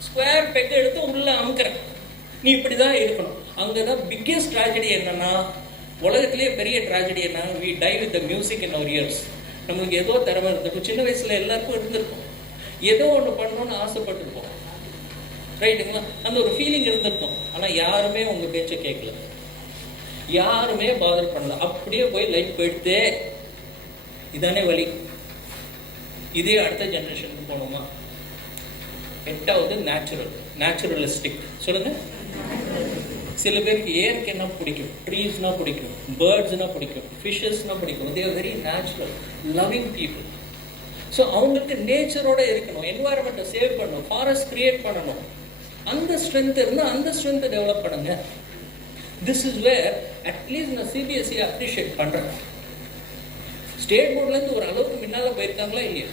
ஸ்கொயர் பெக் எடுத்து உள்ள அமுக்கிறேன். நீ இப்படிதான் இருக்கணும். அங்கதான் பிக்கெஸ்ட் ட்ராஜடி என்னன்னா, உலகத்திலேயே பெரிய ட்ராஜடி என்ன, we die with the music in our ears. நம்மளுக்கு ஏதோ திறமை இருந்திருக்கும், சின்ன வயசுல எல்லாருக்கும் இருந்திருக்கும், ஏதோ ஒன்று பண்ணணும்னு ஆசைப்பட்டிருப்போம், ரைட்டுங்களா? அந்த ஒரு ஃபீலிங் இருந்திருக்கும். ஆனால் யாருமே உங்க பேச்சை கேட்கல, யாருமே பாதர் பண்ணல, அப்படியே போய் லைஃப் போயிடுத்தே. இதானே வழி. இதே அடுத்த ஜெனரேஷனுக்கு போகணுமா? 8வது நேச்சுரலிஸ்டிக். சொல்லுங்க. சில பேருக்கு இயற்கைன்னா பிடிக்கும், ட்ரீஸ்னா பிடிக்கும், பேர்ட்ஸ்னா பிடிக்கும், ஃபிஷஸ்னா பிடிக்கும். They are very natural loving people. So அவங்களுக்கு நேச்சரோட இருக்கணும், என்வாயர்மெண்ட்டை சேவ் பண்ணணும், ஃபாரஸ்ட் கிரியேட் பண்ணணும். அந்த ஸ்ட்ரென்த் இருந்தால் அந்த ஸ்ட்ரென்த்தை டெவலப் பண்ணுங்க. திஸ் இஸ் வேர் அட்லீஸ்ட் நான் சிபிஎஸ்சி அப்ரிஷியேட் பண்ணுறேன். ஸ்டேட் போர்ட்லேருந்து ஒரு அளவுக்கு முன்னால் போயிருக்காங்களா இல்லையா?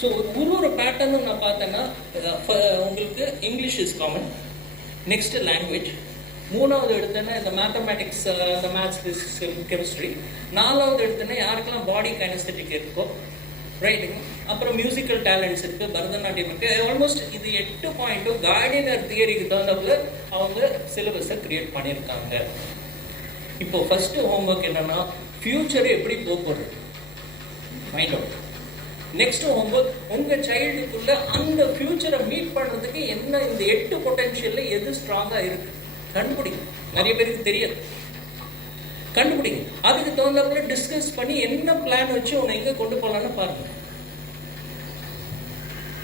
ஸோ ஒரு பேட்டர்னும் நான் பார்த்தேன்னா, உங்களுக்கு English is common, next language, 3வது எடுத்தேன்னா இந்த மேத்தமேட்டிக்ஸ், இந்த மேத்ஸ், ஃபிசிக்ஸ், கெமிஸ்ட்ரி, 4வது எடுத்தேன்னா யாருக்கெல்லாம் பாடி கைனஸ்தெட்டிக் இருக்கோ, ரைட்டுங்க, அப்புறம் மியூசிக்கல் டேலண்ட்ஸ் இருக்குது, பரதநாட்டியம் இருக்குது. ஆல்மோஸ்ட் இது 8 பாயிண்ட்டும் கார்டினர் தியரிக்கு தகுந்தவங்க அவங்க சிலபஸை கிரியேட் பண்ணியிருக்காங்க. இப்போ ஃபர்ஸ்ட் ஹோம்ஒர்க் என்னன்னா, ஃபியூச்சரை எப்படி போகிறது மைண்ட் அவுட். நெக்ஸ்ட் ஹோம்ஒர்க், உங்கள் சைல்டுக்குள்ள அந்த ஃபியூச்சரை மீட் பண்ணுறதுக்கு என்ன இந்த 8 பொட்டன்ஷியல்ல எது ஸ்ட்ராங்காக இருக்கு கண்டுபிடிங்க. நிறைய பேருக்கு தெரியாது, கண்டுபிடிங்க. அதுக்கு தகுந்தவங்க டிஸ்கஸ் பண்ணி என்ன பிளான் வச்சு உன்னை எங்கே கொண்டு போகலான்னு பாருங்க.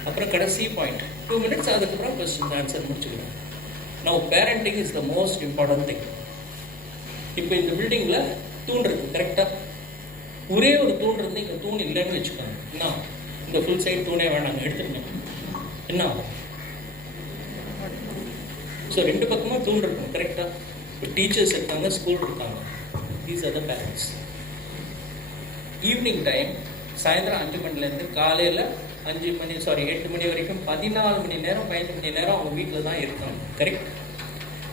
அப்புறம் கடைசி பாயிண்ட் 2 minutes, அதுக்கப்புறம் கொஸ்டின் ஆன்சர் முடிச்சுக்கிறேன். Now parenting is the most important thing. இப்போ இந்த பில்டிங்கில் தூண் இருக்கு, கரெக்டாக? ஒரே ஒரு தூண் இருந்து இங்கே தூண் இல்லைன்னு வச்சுக்கோங்க, என்ன இந்த ஃபுல் சைடு தூணே வேணாங்க, எடுத்துக்கங்க, என்ன ஆகும்? ஸோ 2 பக்கமாக தூண் இருக்கும், கரெக்டாக? இப்போ டீச்சர்ஸ் இருக்காங்க, ஸ்கூல் இருக்காங்க, these are the parents. Evening time சாயந்தரம் 5 மணிலேருந்து காலையில் 8 மணி வரைக்கும் 14 மணி நேரம் 15 மணி நேரம் அவங்க வீட்டில் தான் இருக்காங்க, கரெக்ட்?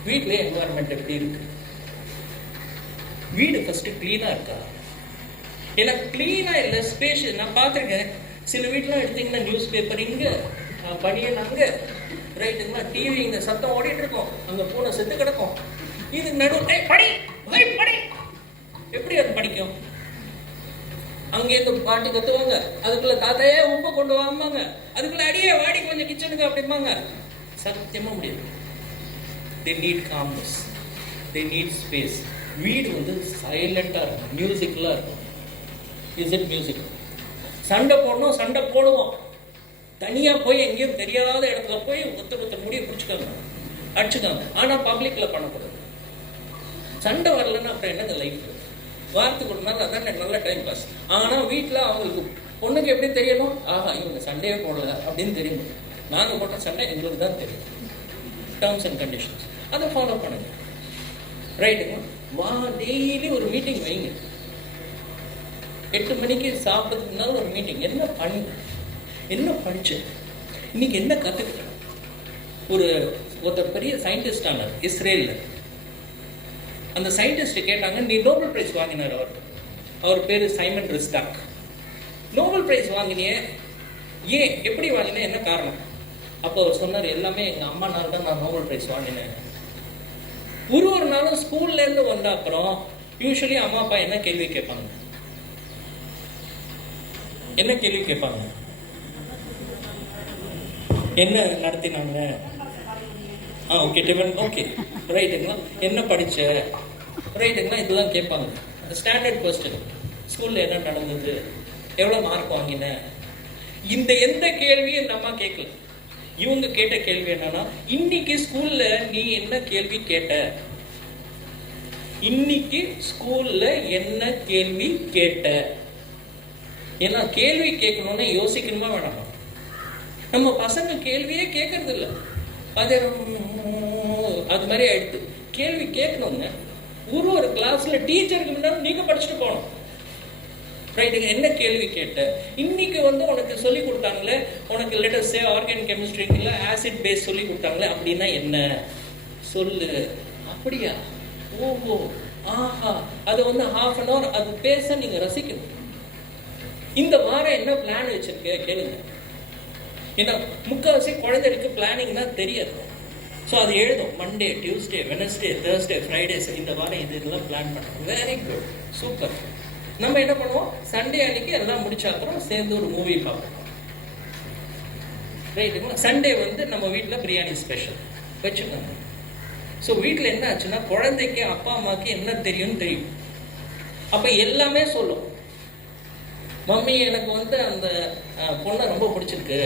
வீட்டிலே என்வாயர்மெண்ட் எப்படி இருக்கு? வீடு ஃபஸ்ட்டு க்ளீனாக இருக்கா? ஏன்னா க்ளீனாக இல்லை, ஸ்பேஷியஸ். நான் பார்த்துருக்கேன் சில வீட்டிலாம் எடுத்தீங்கன்னா நியூஸ் பேப்பர் இங்கே, பனியன் அங்கே, ரைட்டுங்களா, டிவி இங்கே சத்தம் ஓடிட்டு இருக்கோம், அங்கே பூனை செத்து கிடக்கும், இதுக்கு நடுவு படி படி, எப்படி அது படிக்கும்? அங்கேருந்து பாட்டி கத்துவாங்க, அதுக்குள்ள தாத்தையே உப்பை கொண்டு வாங்குவாங்க, அதுக்குள்ள அடியே வாடி கொஞ்சம் கிச்சனுக்கு அப்படிம்பாங்க. சத்தியமாக முடியாது. they need calmness, they need space. வீடு வந்து சைலண்டாக இருக்கும், மியூசிக்கலாக இருக்கும். Is it music? சண்டை போடணும், சண்டை போடுவோம், தனியாக போய் எங்கேயும் தெரியாத இடத்துல போய் ஒருத்தர் முடிய பிடிச்சிக்காங்க, அடிச்சுக்காங்க. ஆனால் பப்ளிக்கில் பண்ணக்கூடாது. சண்டை வரலன்னா அப்புறம் என்னங்க லைஃப்? வாரத்துக்கு ஒரு நாள் அதான் நல்ல டைம் பாஸ். ஆனால் வீட்டில் அவங்களுக்கு பொண்ணுக்கு எப்படி தெரியணும்? ஆஹா, இவங்க சண்டையே போடல அப்படின்னு தெரியும். நாங்கள் போட்ட சண்டை எங்களுக்கு தான் தெரியும். டேர்ம்ஸ் அண்ட் கண்டிஷன்ஸ் அதை ஃபாலோ பண்ணுங்க, ரைட்டுங்களா? டெய்லி ஒரு மீட்டிங் வைங்க. 8 மணிக்கு சாப்பிட்றதுக்கு முன்னால் ஒரு மீட்டிங். என்ன படிச்சேன் இன்னைக்கு, என்ன கற்றுக்கிட்டேன்? ஒருத்தர் பெரிய சயின்டிஸ்ட் ஆனார் இஸ்ரேலில். அந்த சயின்டிஸ்ட் கேட்டாங்க, நீ நோபல் பிரைஸ் வாங்கினார், அவர் பேர் சைமன் ரிஸ்டாக். நோபல் பிரைஸ் வாங்கினியே, ஏன், எப்படி வாங்கினேன், என்ன காரணம்? அப்போ அவர் சொன்னார், எல்லாமே எங்கள் அம்மானால தான் நான் நோபல் பிரைஸ் வாங்கினேன். ஒரு நாளும் ஸ்கூல்லேருந்து வந்த அப்புறம் யூஸ்வலி அம்மா அப்பா என்ன கேள்வி கேட்பாங்க? என்ன கேள்வி கேட்பாங்க? என்ன நடத்தினாங்க? ஓகே, டிஃபன், ஓகே, ரைட்டுங்களா? என்ன படிச்ச, ரைட்டுங்களா? இதுதான் கேட்பாங்க. Standard question. ஸ்கூலில் என்ன நடந்தது, எவ்வளோ மார்க் வாங்கின, இந்த எந்த கேள்வியும் இந்த அம்மா கேட்கல. இவங்க கேட்ட கேள்வி என்னன்னா, இன்னைக்கு ஸ்கூல்ல நீ என்ன கேள்வி கேட்ட? இன்னைக்கு ஸ்கூல்ல என்ன கேள்வி கேட்ட? ஏன்னா கேள்வி கேட்கணும்னு யோசிக்கணுமா வேணாமா? நம்ம பசங்க கேள்வியே கேட்கறது இல்லை, அது மாதிரி ஆயிடுது. கேள்வி கேட்கணுங்க. ஒரு கிளாஸ்ல டீச்சருக்கு முன்னாடி நீங்க படிச்சுட்டு போகணும், ரைட்டுங்க? என்ன கேள்வி கேட்ட? இன்னைக்கு உனக்கு சொல்லி கொடுத்தாங்களே, உனக்கு லெட்டஸ் ஆர்கானிக் கெமிஸ்ட்ரிக்குள்ள ஆசிட் பேஸ் சொல்லி கொடுத்தாங்களே, அப்படின்னா என்ன சொல்லு. அப்படியா, ஓஹோ, ஆஹா. அது 1/2 an hour அது பேச நீங்க ரசிக்கணும். இந்த வாரம் என்ன பிளான் வச்சிருக்க கேளுங்க. ஏன்னா முக்கால்வாசி குழந்தைகளுக்கு பிளானிங்னா தெரியாது. ஸோ அது எழுதும் Monday, Tuesday, Wednesday, Thursday, Fridays, இந்த வாரம் இதெல்லாம் பிளான் பண்ணுறோம். Very good, super. நம்ம என்ன பண்ணுவோம், சண்டே அன்னைக்கு எல்லாம் முடிச்ச அப்புறம் சேர்ந்து ஒரு மூவி பார்ப்போம். ரைட்டுங்களா? சண்டே வந்து நம்ம வீட்டில் பிரியாணி ஸ்பெஷல் வச்சுக்கோங்க. ஸோ வீட்டில் என்ன ஆச்சுன்னா, குழந்தைக்கு அப்பா அம்மாவுக்கு என்ன தெரியும்னு தெரியும். அப்போ எல்லாமே சொல்லும். மம்மி எனக்கு வந்து அந்த பொண்ணை ரொம்ப பிடிச்சிருக்கு,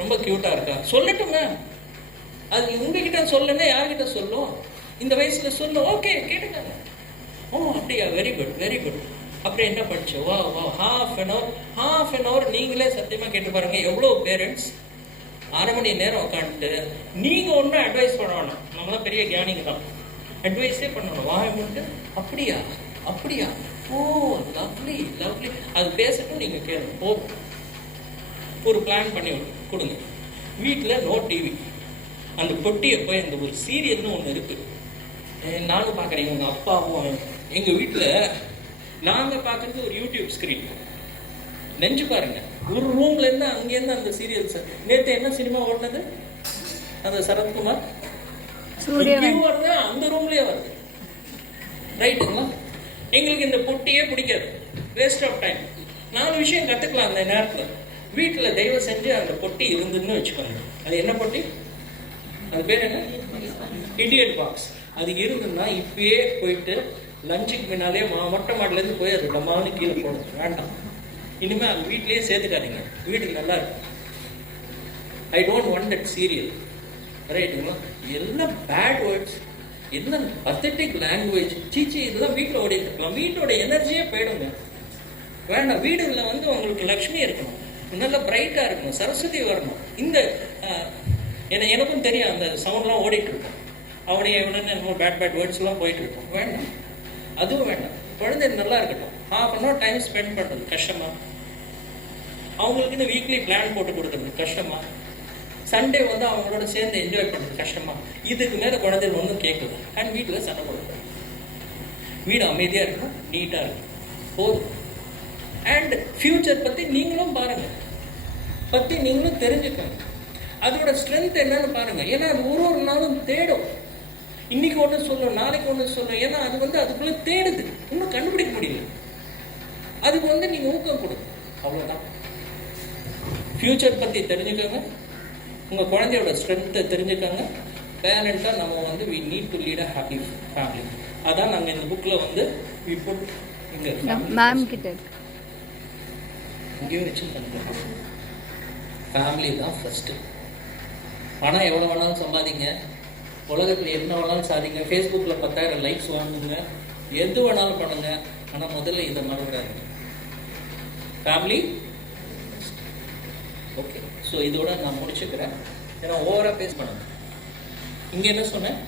ரொம்ப க்யூட்டாக இருக்கா, சொல்லட்டுங்க. அது உங்ககிட்ட சொல்லணும்னா யார்கிட்ட சொல்லும்? இந்த வயசுல சொல்லும். ஓகே, கேட்டுக்காங்க. ஓ அப்படியா, வெரி குட் வெரி குட். அப்படி என்ன படிச்சோம்? வா வா, ஹாஃப் அன் ஹவர் நீங்களே சத்தியமாக கேட்டு பாருங்க. எவ்வளோ பேரண்ட்ஸ் அரை மணி நேரம் உட்காந்துட்டு நீங்கள் ஒன்றும் அட்வைஸ் பண்ண வேணாம், நம்மளாம் பெரிய ஞானிங்க தான், அட்வைஸே பண்ணணும். வாங்கிட்டு அப்படியா அப்படியா, ஓ லவ்லி லவ்லி, அது பேசட்டும், நீங்கள் கேளுங்க, போதும். ஒரு பிளான் பண்ணி கொடுங்க. வீட்டில் நோ டிவி, அந்த பொட்டியை போய் அந்த ஒரு சீரியல்னு ஒன்று இருக்குது, நானும் பார்க்குறேன், உங்கள் அப்பாவும். எங்கள் வீட்டில் நாங்கள் பார்க்குறது ஒரு யூடியூப் ஸ்க்ரீன். நெஞ்சு பாருங்க, ஒரு ரூம்லேருந்து அங்கேருந்து அந்த சீரியல்ஸ். நேற்று என்ன சினிமா ஓடினது? அந்த சரத்குமார் வருது, அந்த ரூம்லேயே வருது. ரைட்டுங்களா? எங்களுக்கு இந்த பொட்டியே பிடிக்காது, வேஸ்ட் ஆஃப் டைம். 4 விஷயம் கற்றுக்கலாம் அந்த நேரத்தில். வீட்டில் தயவு செஞ்சு அந்த பொட்டி இருந்துன்னு வச்சுக்கோங்க. அது என்ன பொட்டி? அது பேர் என்ன? Idiot box. அது இருந்துன்னா இப்பயே போயிட்டு லஞ்சுக்கு முன்னாலே மொட்டை மாட்டிலேருந்து போய் அது டம்மானு கீழே போடணும். வேண்டாம், இனிமேல் அது வீட்லேயே சேர்த்துக்காதீங்க, வீட்டுக்கு நல்லா இருக்கும். I don't want that serial. ரைட்டுங்களா? எல்லாம் பேட் வேர்ட்ஸ், என்ன பத்தட்டிக் லாங்குவேஜ், சீச்சி, இதெல்லாம் வீட்டில் ஓடிட்டு இருக்கலாம். வீட்டோட எனர்ஜியே போயிடுங்க. வேண்டாம். வீடுகளில் வந்து உங்களுக்கு லக்ஷ்மி இருக்கணும், நல்லா பிரைட்டாக இருக்கணும், சரஸ்வதி வரணும். இந்த எனக்கும் தெரியும், அந்த சவுண்ட்லாம் ஓடிட்டு இருக்கும். அவனைய என்னமோ பேட் வேர்ட்ஸ்லாம் போயிட்டு இருக்கும். வேண்டாம், அதுவும் வேண்டாம். குழந்தை நல்லா இருக்கட்டும். Half an hour time spend பண்ணுறது கஷ்டமா? அவங்களுக்குன்னு வீக்லி பிளான் போட்டு கொடுக்குறது கஷ்டமா? சண்டே வந்து அவங்களோட சேர்ந்து என்ஜாய் பண்ணுறது கஷ்டமா? இதுக்கு மேலே குழந்தைகள் ஒன்றும் கேட்குது. அண்ட் வீட்டில் சண்டை போடுறது. வீடு அமைதியாக இருக்கணும், நீட்டாக இருக்கும், போதும். அண்ட் ஃபியூச்சர் பற்றி நீங்களும் பாருங்கள், பற்றி நீங்களும் தெரிஞ்சுக்கோங்க. அதோட ஸ்ட்ரென்த் என்னன்னு பாருங்க. ஏன்னா அது ஒரு நாளும் தேடும். இன்னைக்கு ஒன்று சொல்லும், நாளைக்கு ஒன்று சொல்லும். ஏன்னா அது வந்து அதுக்குள்ள தேடுது, இன்னும் கண்டுபிடிக்க முடியல. அதுக்கு வந்து நீங்க ஊக்கம் கொடுங்க, அவ்வளவுதான். ஃபியூச்சர் பத்தி தெரிஞ்சுக்கோங்க, உங்க குழந்தையோட ஸ்ட்ரென்த்தை தெரிஞ்சுக்கோங்க. பேரண்டா நம்ம வந்து we need to lead a happy family. அதான் நாங்க இந்த புக்ல வந்து we put இங்க மேம் கிட்ட இங்கே வச்சு பண்ணுறோம். ஃபேமிலி தான் ஃபர்ஸ்ட். பணம் எவ்வளோ வேணாலும் சம்பாதிங்க, உலகத்தில் என்ன வேணாலும் சாதிங்க, ஃபேஸ்புக்கில் 10,000 லைக்ஸ் வாங்குங்க, எது வேணாலும் பண்ணுங்க. ஆனால் முதல்ல இதை மறந்துடாதீங்க, ஃபேமிலி. ஓகே, ஸோ இதோட நான் முடிச்சுக்கிறேன். ஏன்னா ஓவராக பேஸ் பண்ணுங்க. இங்கே என்ன சொன்னேன்?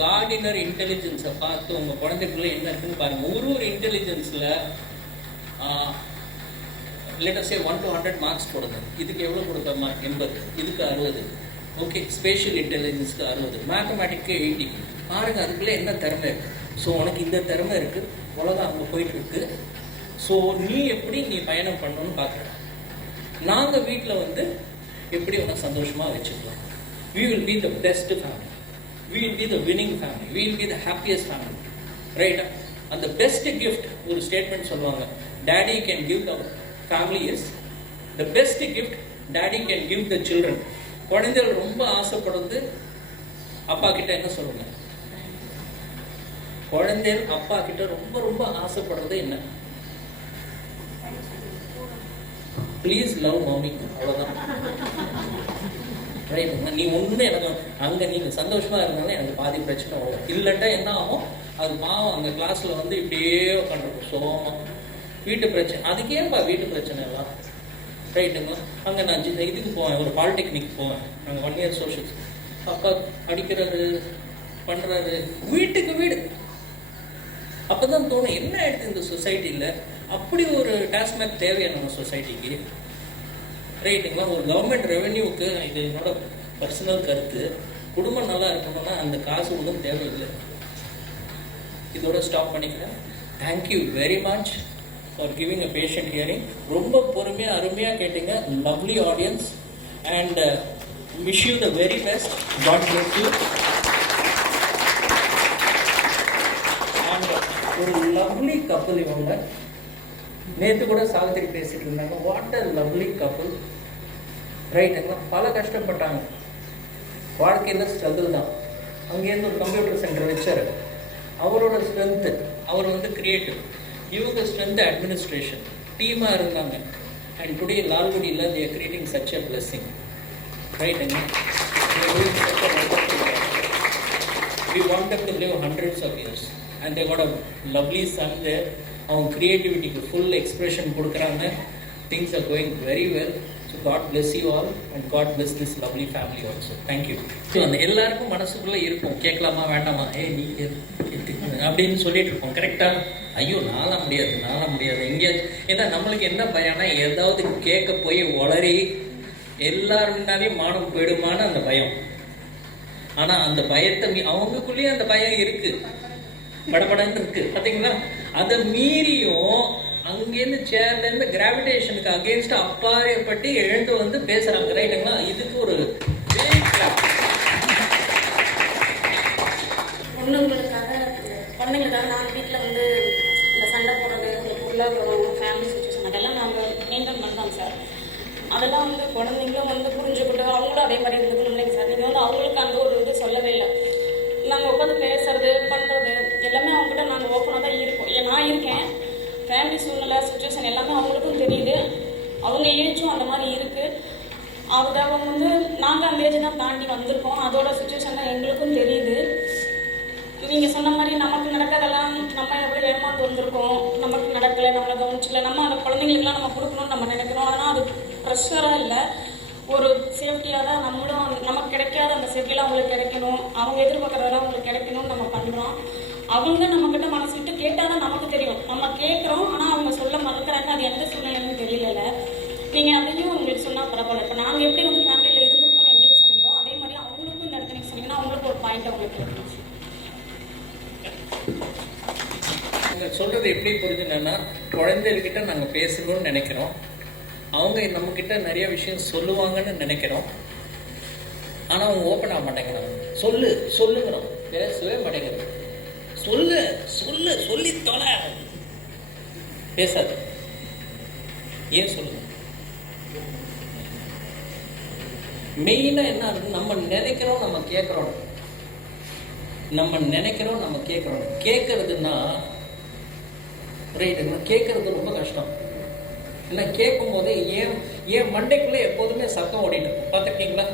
கார்டினர் இன்டெலிஜென்ஸை பார்த்து உங்கள் குழந்தைக்குள்ள என்ன இருக்குன்னு பாருங்கள். ஒரு இன்டெலிஜென்ஸில் let us say 1 to 100 marks போடுங்க. இதுக்கு எவ்வளோ கொடுப்பேன்? மார்க் 80, இதுக்கு 60. ஓகே, ஸ்பேஷியல் இன்டெலிஜென்ஸ்க்கு 60, மேத்தமேட்டிக்கு 80. பாருங்கள் அதுக்குள்ளே என்ன திறமை இருக்குது. ஸோ உனக்கு இந்த திறமை இருக்குது, உலகம் அங்கே போயிட்டுருக்கு. ஸோ நீ எப்படி நீ பயணம் பண்ணணும்னு பார்க்குறேன். நாங்கள் வீட்டில் வந்து எப்படி உனக்கு சந்தோஷமாக வச்சுக்கலாம். we will be the best family, we will be the winning family, we will be the happiest family. ரைட்டா? அந்த பெஸ்ட் கிஃப்ட் ஒரு ஸ்டேட்மெண்ட் சொல்லுவாங்க, daddy can give the family is the best gift daddy can give the children. குழந்தைகள் ரொம்ப ஆசைப்படுறது அப்பா கிட்ட என்ன சொல்லுங்க? குழந்தைகள் அப்பா கிட்ட ரொம்ப ரொம்ப ஆசைப்படுறது என்ன? ப்ளீஸ் லவ் மம்மி, அவ்வளோதான். ரைட்? நீ ஒன்று எனக்கு அங்கே நீங்கள் சந்தோஷமாக இருந்தாலும் எனக்கு பாதி பிரச்சனை வரும். இல்லட்டா என்ன ஆகும்? அது பாவம் அந்த கிளாஸில் வந்து இப்படியே உட்காந்துருக்கும் சோகமாக. வீட்டு பிரச்சனை, அதுக்கு ஏன்பா வீட்டு பிரச்சனை எல்லாம்? ரைட்டுங்க. அங்கே நான் இதுக்கு போவேன், ஒரு பாலிடெக்னிக் போவேன், நாங்கள் 1 year சோஷியல்ஸ். அப்பா அடிக்கிறாரு, பண்ணுறாரு, வீட்டுக்கு வீடு. அப்போ தான் தோணும், என்ன ஆயிடுது இந்த சொசைட்டியில்? அப்படி ஒரு டாஸ்மாக் தேவையா நம்ம சொசைட்டிக்கு? ரைட்டுங்களா? ஒரு கவர்மெண்ட் ரெவென்யூவுக்கு, இது என்னோட பர்சனல் கருத்து, குடும்பம் நல்லா இருக்கணும்னா அந்த காசு ஒன்றும் தேவையில்லை. இதோட ஸ்டாப் பண்ணிக்கிறேன். Thank you very much for giving a patient hearing. ரொம்ப பொறுமையாக அருமையாக கேட்டீங்க. Lovely audience. And Wish you the very best. God bless you. And ஒரு லவ்லி கப்பல் இவங்க. நேற்று கூட சாவித்திரி பேசிட்டு இருந்தாங்க. வாட் அ லவ்லி கப்பல். ரைட்டுங்களா? பல கஷ்டப்பட்டாங்க. வாழ்க்கையில் ஸ்ட்ரகிள் தான். அங்கேருந்து ஒரு கம்ப்யூட்டர் சென்டர் வச்சார். அவரோட ஸ்ட்ரென்த்து, அவர் வந்து கிரியேட்டிவ், இவங்க ஸ்ட்ரென்த் அட்மினிஸ்ட்ரேஷன், டீமாக இருந்தாங்க. அண்ட் டுடே லால்குடியில் they are creating such a blessing. ரைட்டுங்க? We want them to live hundreds of years and they got a lovely son there. அவங்க கிரியேட்டிவிட்டிக்கு ஃபுல் எக்ஸ்பிரஷன் கொடுக்குறாங்க. Things are going very well. So God bless you all and God bless this lovely family also. Thank you. So அந்த எல்லாருக்கும் மனசுக்குள்ளே இருக்கும், கேட்கலாமா வேண்டாமா, நீ அப்படின்னு சொல்லிட்டு இருக்கோம். கரெக்டாக? ஐயோ நாளாக முடியாது எங்கேயா. ஏன்னா நம்மளுக்கு என்ன பயம்னா ஏதாவது கேட்க போய் உளறி எல்லாருனாலையும் மானம் போயிடுமான அந்த பயம். ஆனால் அந்த பயத்தை அவங்களுக்குள்ளேயே அந்த பயம் இருக்கு, படபடன்னு இருக்கு. பார்த்தீங்களா? அதை மீறியும் அங்கேருந்து சேர்லேருந்து கிராவிடேஷனுக்கு அகேன்ஸ்ட் அப்பாயப்பட்டு எழுந்து வந்து பேசுறாங்க. ரைட்டுங்களா? இதுக்கு ஒரு குழந்தைங்களுக்காக நாங்கள் வீட்டில் வந்து இந்த சண்டை போடுறது, உள்ள ஃபேமிலி சுச்சுவேஷன் அதெல்லாம் நாங்கள் மெயின்டைன் பண்ணுறோம் சார். அதெல்லாம் வந்து குழந்தைங்களும் வந்து புரிஞ்சுக்கிட்டு அவங்களும் அதே மாதிரி இருந்துக்கணும் இல்லைங்க சார். நீங்கள் வந்து அவங்களுக்கு அந்த ஒரு இது சொல்லவே இல்லை. நாங்கள் உட்காந்து பேசுறது பண்ணுறது எல்லாமே அவங்ககிட்ட நாங்கள் ஓப்பனாக தான் இருக்கோம். நான் இருக்கேன், ஃபேமிலி சூழ்நிலை சுச்சுவேஷன் எல்லாமே அவங்களுக்கும் தெரியுது. அவங்க ஏஜும் அந்த மாதிரி இருக்குது. அவங்க வந்து நாங்கள் அந்த ஏஜ் தான் தாண்டி வந்திருக்கோம். அதோட சுச்சுவேஷன் தான் எங்களுக்கும் தெரியுது. நீங்கள் சொன்ன மாதிரி நமக்கு நடக்கிறதெல்லாம் நம்ம எவ்வளோ ஏமாந்து வந்திருக்கோம். நமக்கு நடக்கலை, நம்மளை கவனிச்சில்லை. நம்ம அந்த குழந்தைங்களுக்குலாம் நம்ம கொடுக்கணும்னு நம்ம நினைக்கிறோம். ஆனால் அது ப்ரெஷராக இல்லை, ஒரு சேஃப்டியாக தான். நம்மளும் நமக்கு கிடைக்காத அந்த சேஃப்டியெலாம் அவங்களுக்கு கிடைக்கணும், அவங்க எதிர்பார்க்குறதெல்லாம் அவங்களுக்கு கிடைக்கணும்னு நம்ம பண்ணுறோம். அவங்க நம்மக்கிட்ட மனசு விட்டு கேட்டால் தான் நமக்கு தெரியும். நம்ம கேட்குறோம், ஆனால் அவங்க சொல்ல மறுக்கிறாங்க. அது எந்த சூழ்நிலைன்னு தெரியல. நீங்கள் அதையும் உங்களுக்கு சொன்னால் பரவாயில்ல. இப்போ நாங்கள் எப்படி வந்து ஃபேமிலியில் இருந்துக்கணும்னு எங்களுக்கு சொன்னீங்களோ அதே மாதிரி அவங்களுக்கும் இந்த இடத்துல நீங்கள் சொன்னீங்கன்னா அவங்களுக்கு ஒரு பாயிண்ட் அவங்களுக்கு இருக்கும். சொல்றது எப்படி புரிஞ்சுன்னா, குழந்தைகிட்ட நாங்கள் பேசணும்னு நினைக்கிறோம், அவங்க நம்மக்கிட்ட நிறைய விஷயம் சொல்லுவாங்கன்னு நினைக்கிறோம். ஆனால் அவங்க ஓப்பன் ஆக மாட்டேங்கிறாங்க. சொல்லுங்கிறோம், பேசவே மாட்டேங்கிறோம். சொல்லி தொலை, பேசாது. ஏன் சொல்லுங்க? மெயினாக என்ன ஆகுது? நம்ம நினைக்கிறோம், நம்ம கேட்குறோம். கேட்கறதுன்னா ரைட், கேட்கறது ரொம்ப கஷ்டம். ஏன்னா கேட்கும் போது ஏன் மண்டைக்குள்ளே எப்போதுமே சத்தம் ஓடிட்டு இருக்கும். பார்த்துருக்கீங்களா?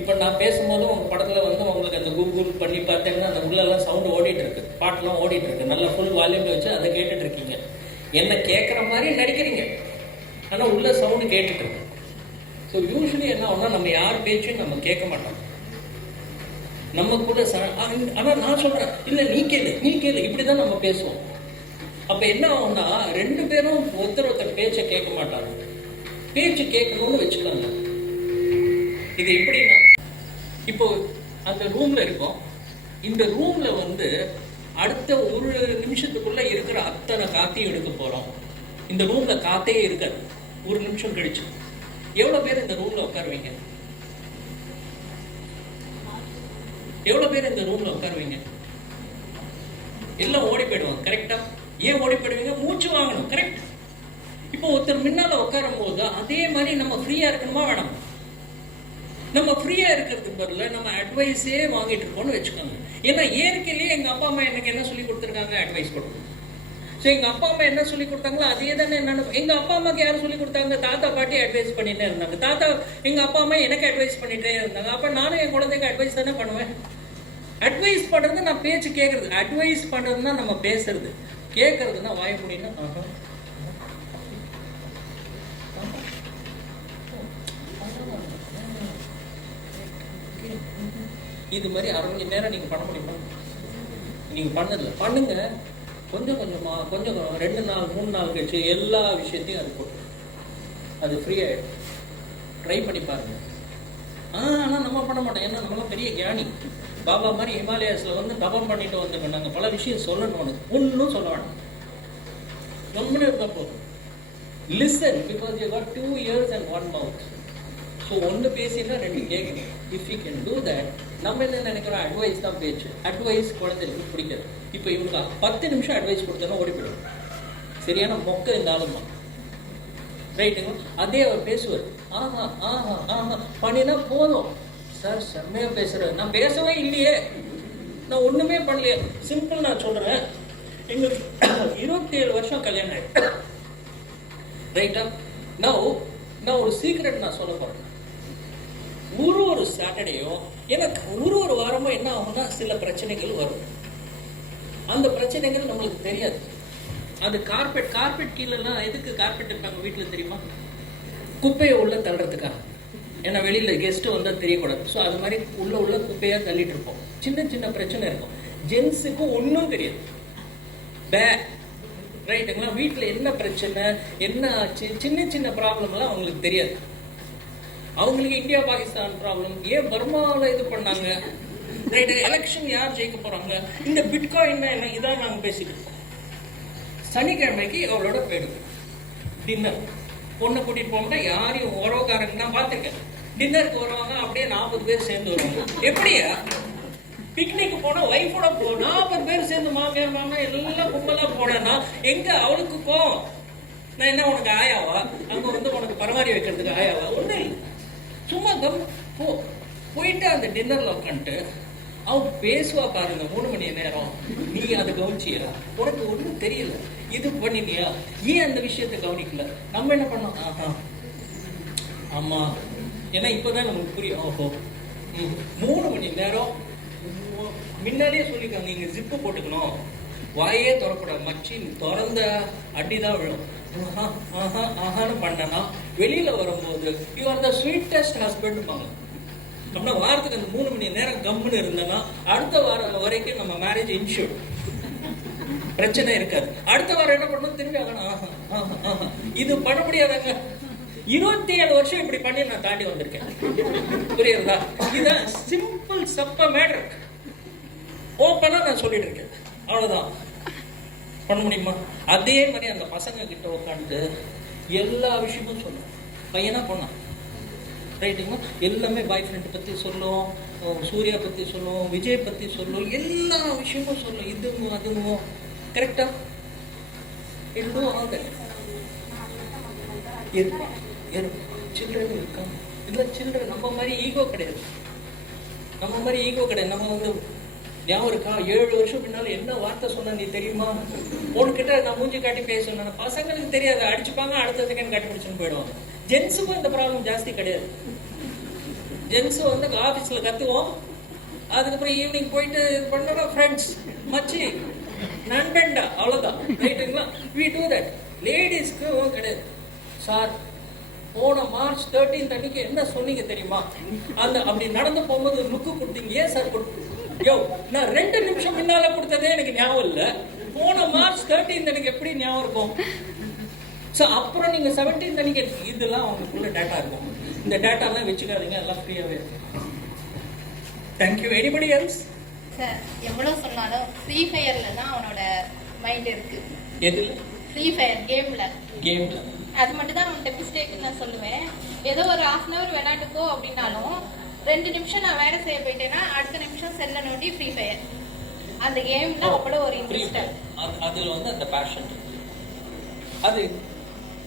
இப்போ நான் பேசும்போது உங்கள் படத்தில் வந்து உங்களுக்கு அந்த கூகுள் பண்ணி பார்த்தீங்கன்னா அந்த உள்ளெல்லாம் சவுண்டு ஓடிட்டு இருக்கு, பாட்டெலாம் ஓடிட்டு இருக்கு. நல்லா ஃபுல் வால்யூம் வச்சு அதை கேட்டுட்டு இருக்கீங்க. என்ன கேட்குற மாதிரி நடிக்கிறீங்க, ஆனால் உள்ள சவுண்டு கேட்டுட்டு இருக்கு. ஸோ யூஸ்வலி என்ன ஆகும்னா, நம்ம யார் பேச்சையும் நம்ம கேட்க மாட்டோம். நம்ம கூட ஆனால் நான் சொல்கிறேன், இல்லை நீ கேளு இப்படி தான் நம்ம பேசுவோம். அப்போ என்ன ஆகும்னா, ரெண்டு பேரும் ஒருத்தர் பேச்சை கேட்க மாட்டாங்க. பேச்சு கேட்கணும்னு வச்சுக்கோங்க. இது எப்படின்னா, இப்போ அந்த ரூம்ல இருக்கோம். இந்த ரூம்ல வந்து அடுத்த ஒரு நிமிஷத்துக்குள்ள இருக்கிற அத்தனை காத்தையும் எடுக்க போறோம். இந்த ரூம்ல காத்தே இருக்காது. ஒரு நிமிஷம் கழிச்சு எவ்வளவு பேர் இந்த ரூம்ல உட்காருவீங்க? எவ்வளவு பேர் இந்த ரூம்ல உட்காருவீங்க? எல்லாம் ஓடி போயிடுவாங்க. கரெக்டா? ஏன் ஓடி போயிடுவீங்க? மூச்சு வாங்கணும். கரெக்ட்? இப்போ ஒருத்தர் முன்னால உட்காரும் போது அதே மாதிரி நம்ம ஃப்ரீயா இருக்கணுமா வேணாம்? நம்ம ஃப்ரீயா இருக்கிறதுக்கு பதில நம்ம அட்வைஸே வாங்கிட்டு இருக்கோம்னு வச்சுக்கோங்க. ஏன்னா இயற்கையிலேயே எங்க அப்பா அம்மா எனக்கு என்ன சொல்லி கொடுத்துருக்காங்க? அட்வைஸ் கொடுக்கணும். ஸோ எங்க அப்பா அம்மா என்ன சொல்லி கொடுத்தாங்களோ அதே தானே என்னன்னு. எங்க அப்பா அம்மாக்கு யாரும் சொல்லி கொடுத்தாங்க? தாத்தா பாட்டி அட்வைஸ் பண்ணிட்டே இருந்தாங்க. எங்க அப்பா அம்மா எனக்கு அட்வைஸ் பண்ணிட்டே இருந்தாங்க. அப்ப நானும் என் குழந்தைக்கு அட்வைஸ் தானே பண்ணுவேன். அட்வைஸ் பண்றது நான் பேச்சு கேட்கறது. அட்வைஸ் பண்றதுன்னா நம்ம பேசுறது. கேட்கறதுன்னா வாய முடியும்னா இது மாதிரி அரை மணி நேரம் நீங்க பண்ண முடியுமா? நீங்க பண்ணதில்லை. பண்ணுங்க. கொஞ்சம் 2 நாள் 3 நாள் கழிச்சு எல்லா விஷயத்தையும் அது போட்டு அது ஃப்ரீ ஆயிடும். ட்ரை பண்ணி பாருங்க. ஆனால் நம்ம பண்ண மாட்டோம். ஏன்னா நம்மளாம் பெரிய ஞானி. பாபா மாதிரி ஹிமாலயாஸ்ல வந்து தபம் பண்ணிட்டு வந்துருக்கோம். நாங்கள் பல விஷயம் சொல்லணும். உனக்கு ஒன்றும் சொல்ல வேணாம். கம்முன்னு இருந்தால் போதும். Listen, because you got 2 ears and 1 mouth. So ஒன்று பேசினா 2 கேட்கணும். If you can do that, நம்ம என்ன நினைக்கிறோம், அட்வைஸ் தான் பேச்சு. அட்வைஸ் குழந்தைகளுக்கு பிடிக்காது. இப்போ இவனுக்கு 10 நிமிஷம் அட்வைஸ் கொடுத்தோன்னா ஓடி போயிடும். சரியான மொக்க இந்த ஆளுமா, ரைட்டுங்க. அதே அவர் பேசுவார், ஆஹா ஆஹா ஆஹா பண்ணினா போதும். சார் செம்மையா பேசுறாரு, நான் பேசவே இல்லையே, நான் ஒண்ணுமே பண்ணலையே. சிம்பிள் நான் சொல்றேன், எங்களுக்கு 27 வருஷம் கல்யாணம் ஆயிடுச்சு, ரைட்டா? நான் ஒரு சீக்ரெட் நான் சொல்ல போறேன். ஒரு சாட்டர்டேயும் எனக்கு ஒரு வாரமும் என்ன ஆகும்னா சில பிரச்சனைகள் வரும். அந்த பிரச்சனைகள் நம்மளுக்கு தெரியாது. அது கார்பெட் கீழெல்லாம் எதுக்கு கார்பெட் இருக்காங்க வீட்டில் தெரியுமா? குப்பையை உள்ள தள்ளுறதுக்காக. ஏன்னா வெளியில கெஸ்ட் வந்தா தெரியக்கூடாது. ஸோ அது மாதிரி உள்ள குப்பையா தள்ளிட்டு இருப்போம். சின்ன பிரச்சனை இருக்கும். ஜென்ஸுக்கு ஒன்றும் தெரியாது. ரைட்டுங்களா? வீட்டில் என்ன பிரச்சனை, என்ன ஆச்சு, சின்ன ப்ராப்ளம்லாம் அவங்களுக்கு தெரியாது. அவங்களுக்கு இந்தியா பாகிஸ்தான் ப்ராப்ளம், ஏன் பர்மாவில் இது பண்ணாங்க, ரைட்டு, எலெக்ஷன் யார் ஜெயிக்க போறாங்க, இந்த பிட்காயின் என்ன, இதான் நாங்கள் பேசிட்டு இருக்கோம். சனிக்கிழமைக்கு அவளோட போயிடுது டின்னர். பொண்ணை கூட்டிட்டு போகணும்னா யாரையும் உறவுக்காரங்க நான் பார்த்துருக்கேன். டின்னருக்கு வருவாங்க, அப்படியே 40 பேர் சேர்ந்து வருவாங்க. எப்படியா பிக்னிக் போனா ஒய்ஃபோட 40 பேர் சேர்ந்து மாமியார் மாமா எல்லாம் கும்பலா போனா எங்க அவளுக்கு கோவம்? நான் என்ன உனக்கு ஆயாவா? அங்க வந்து உனக்கு பரமாறி வைக்கிறதுக்கு ஆயாவா? ஒண்ணு இல்லை, சும்மா போயிட்டு அந்த டின்னர்ல உட்காந்துட்டு அவன் பேசுவா பாருங்க 3 மணி நேரம். நீ அதை கவனிச்சியா? உனக்கு ஒன்றும் தெரியல, இது பண்ணினியா, ஏன் அந்த விஷயத்தை கவனிக்கல? நம்ம என்ன பண்ணோம், ஆஹா ஆமா, ஏன்னா இப்பதான் நமக்கு புரியும். ஓஹோ 3 மணி நேரம் முன்னாடியே சொல்லிருக்காங்க, நீங்க ஜிப்பு போட்டுக்கணும், வாயே திறக்கூடாது, மச்சி திறந்த அடிதான் விழும். ஆஹான்னு பண்ணனா வெளியில வரும்போது you are the sweetest husband பாங்க. அப்படின்னா வாரத்துக்கு அந்த 3 மணி நேரம் கம்முன்னு இருந்தேன்னா அடுத்த வாரம் வரைக்கும் நம்ம மேரேஜ் இன்ஷூர், பிரச்சனை இருக்காது. அடுத்த வாரம் என்ன பண்ணணும், திரும்பி ஆகணும். இது பண்ண முடியாதாங்க. 27 வருஷம் இப்படி பண்ணி நான் தாண்டி வந்திருக்கேன், புரியுறதா? இதுதான் சிம்பிள் சப்ப மேட்டர். ஓப்பனா நான் சொல்லிட்டு இருக்கேன், அவ்வளவுதான். பண்ண முடியுமா? அதே மாதிரி அந்த பசங்க கிட்ட உட்காந்து எல்லா விஷயமும் சொல்லும். பையனா பொண்ணா, ரைட்டுங்களா? எல்லாமே பாய் ஃப்ரெண்ட் பத்தி சொல்லும், சூர்யா பத்தி சொல்லும், விஜய் பத்தி சொல்லும், எல்லா விஷயமும் சொல்லும். இதுவும் அதுவும் கரெக்டா சில்ட்ரன் இருக்காங்க. இல்ல சில்ட்ரன் நம்ம மாதிரி ஈகோ கிடையாது. நம்ம வந்து ஞாபகம் இருக்கா, 7 வருஷம் பின்னால என்ன வார்த்தை சொன்ன நீ தெரியுமா? உனக்கிட்ட நான் மூஞ்சி காட்டி பேசணும். பசங்களுக்கு தெரியாது, அடிச்சுப்பாங்க, அடுத்த செகண்ட் காட்டி பிடிச்சுன்னு போயிடுவாங்க. ஜென்ஸுக்கும் இந்த ப்ராப்ளம் ஜாஸ்தி கிடையாது. ஜென்ஸு வந்து ஆஃபீஸில் கற்றுவோம், அதுக்கப்புறம் ஈவினிங் போயிட்டு பண்ணோட ஃப்ரெண்ட்ஸ் மச்சி நண்பன்டா, அவ்வளோதான், ரைட்டுங்களா? We do that. லேடிஸ்க்கு கிடையாது. சார் போன மார்ச் 13 அன்னைக்கு என்ன சொன்னீங்க தெரியுமா? அந்த அப்படி நடந்து போகும்போது லுக்கு கொடுத்தீங்க, ஏன் சார் யோ நான் 2 நிமிஷம் முன்னால கொடுத்ததே எனக்கு ஞாபகம் இல்லை, போன மார்ச் 13 எனக்கு எப்படி ஞாபகம் இருக்கும்? ஸோ அப்புறம் நீங்க 17 அன்னைக்கு இதெல்லாம் அவங்களுக்குள்ள டேட்டா இருக்கும். இந்த டேட்டாலாம் வச்சுக்காதீங்க, எல்லாம் ஃப்ரீயாகவே இருக்கும். தேங்க்யூ. Anybody else? சார் எவ்வளோ சொன்னாலும் ஃப்ரீ ஃபயரில் தான் அவனோட மைண்ட் இருக்கு. எதில்? ஃப்ரீ ஃபயர் கேமில் அது மட்டும் தான் அவன்கிட்ட மிஸ்டேக்னு நான் சொல்லுவேன். ஏதோ ஒரு 1/2 hour விளையாட்டுக்கோ அப்படின்னாலும் 2 நிமிஷம் நான் வேலை செய்ய போயிட்டேன்னா அடுத்த நிமிஷம் செல்ல நோட்டி ஃப்ரீ ஃபயர். அந்த கேம்ல அவ்வளோ ஒரு இன்ட்ரெஸ்ட். அதில் வந்து அந்த பேஷன் அது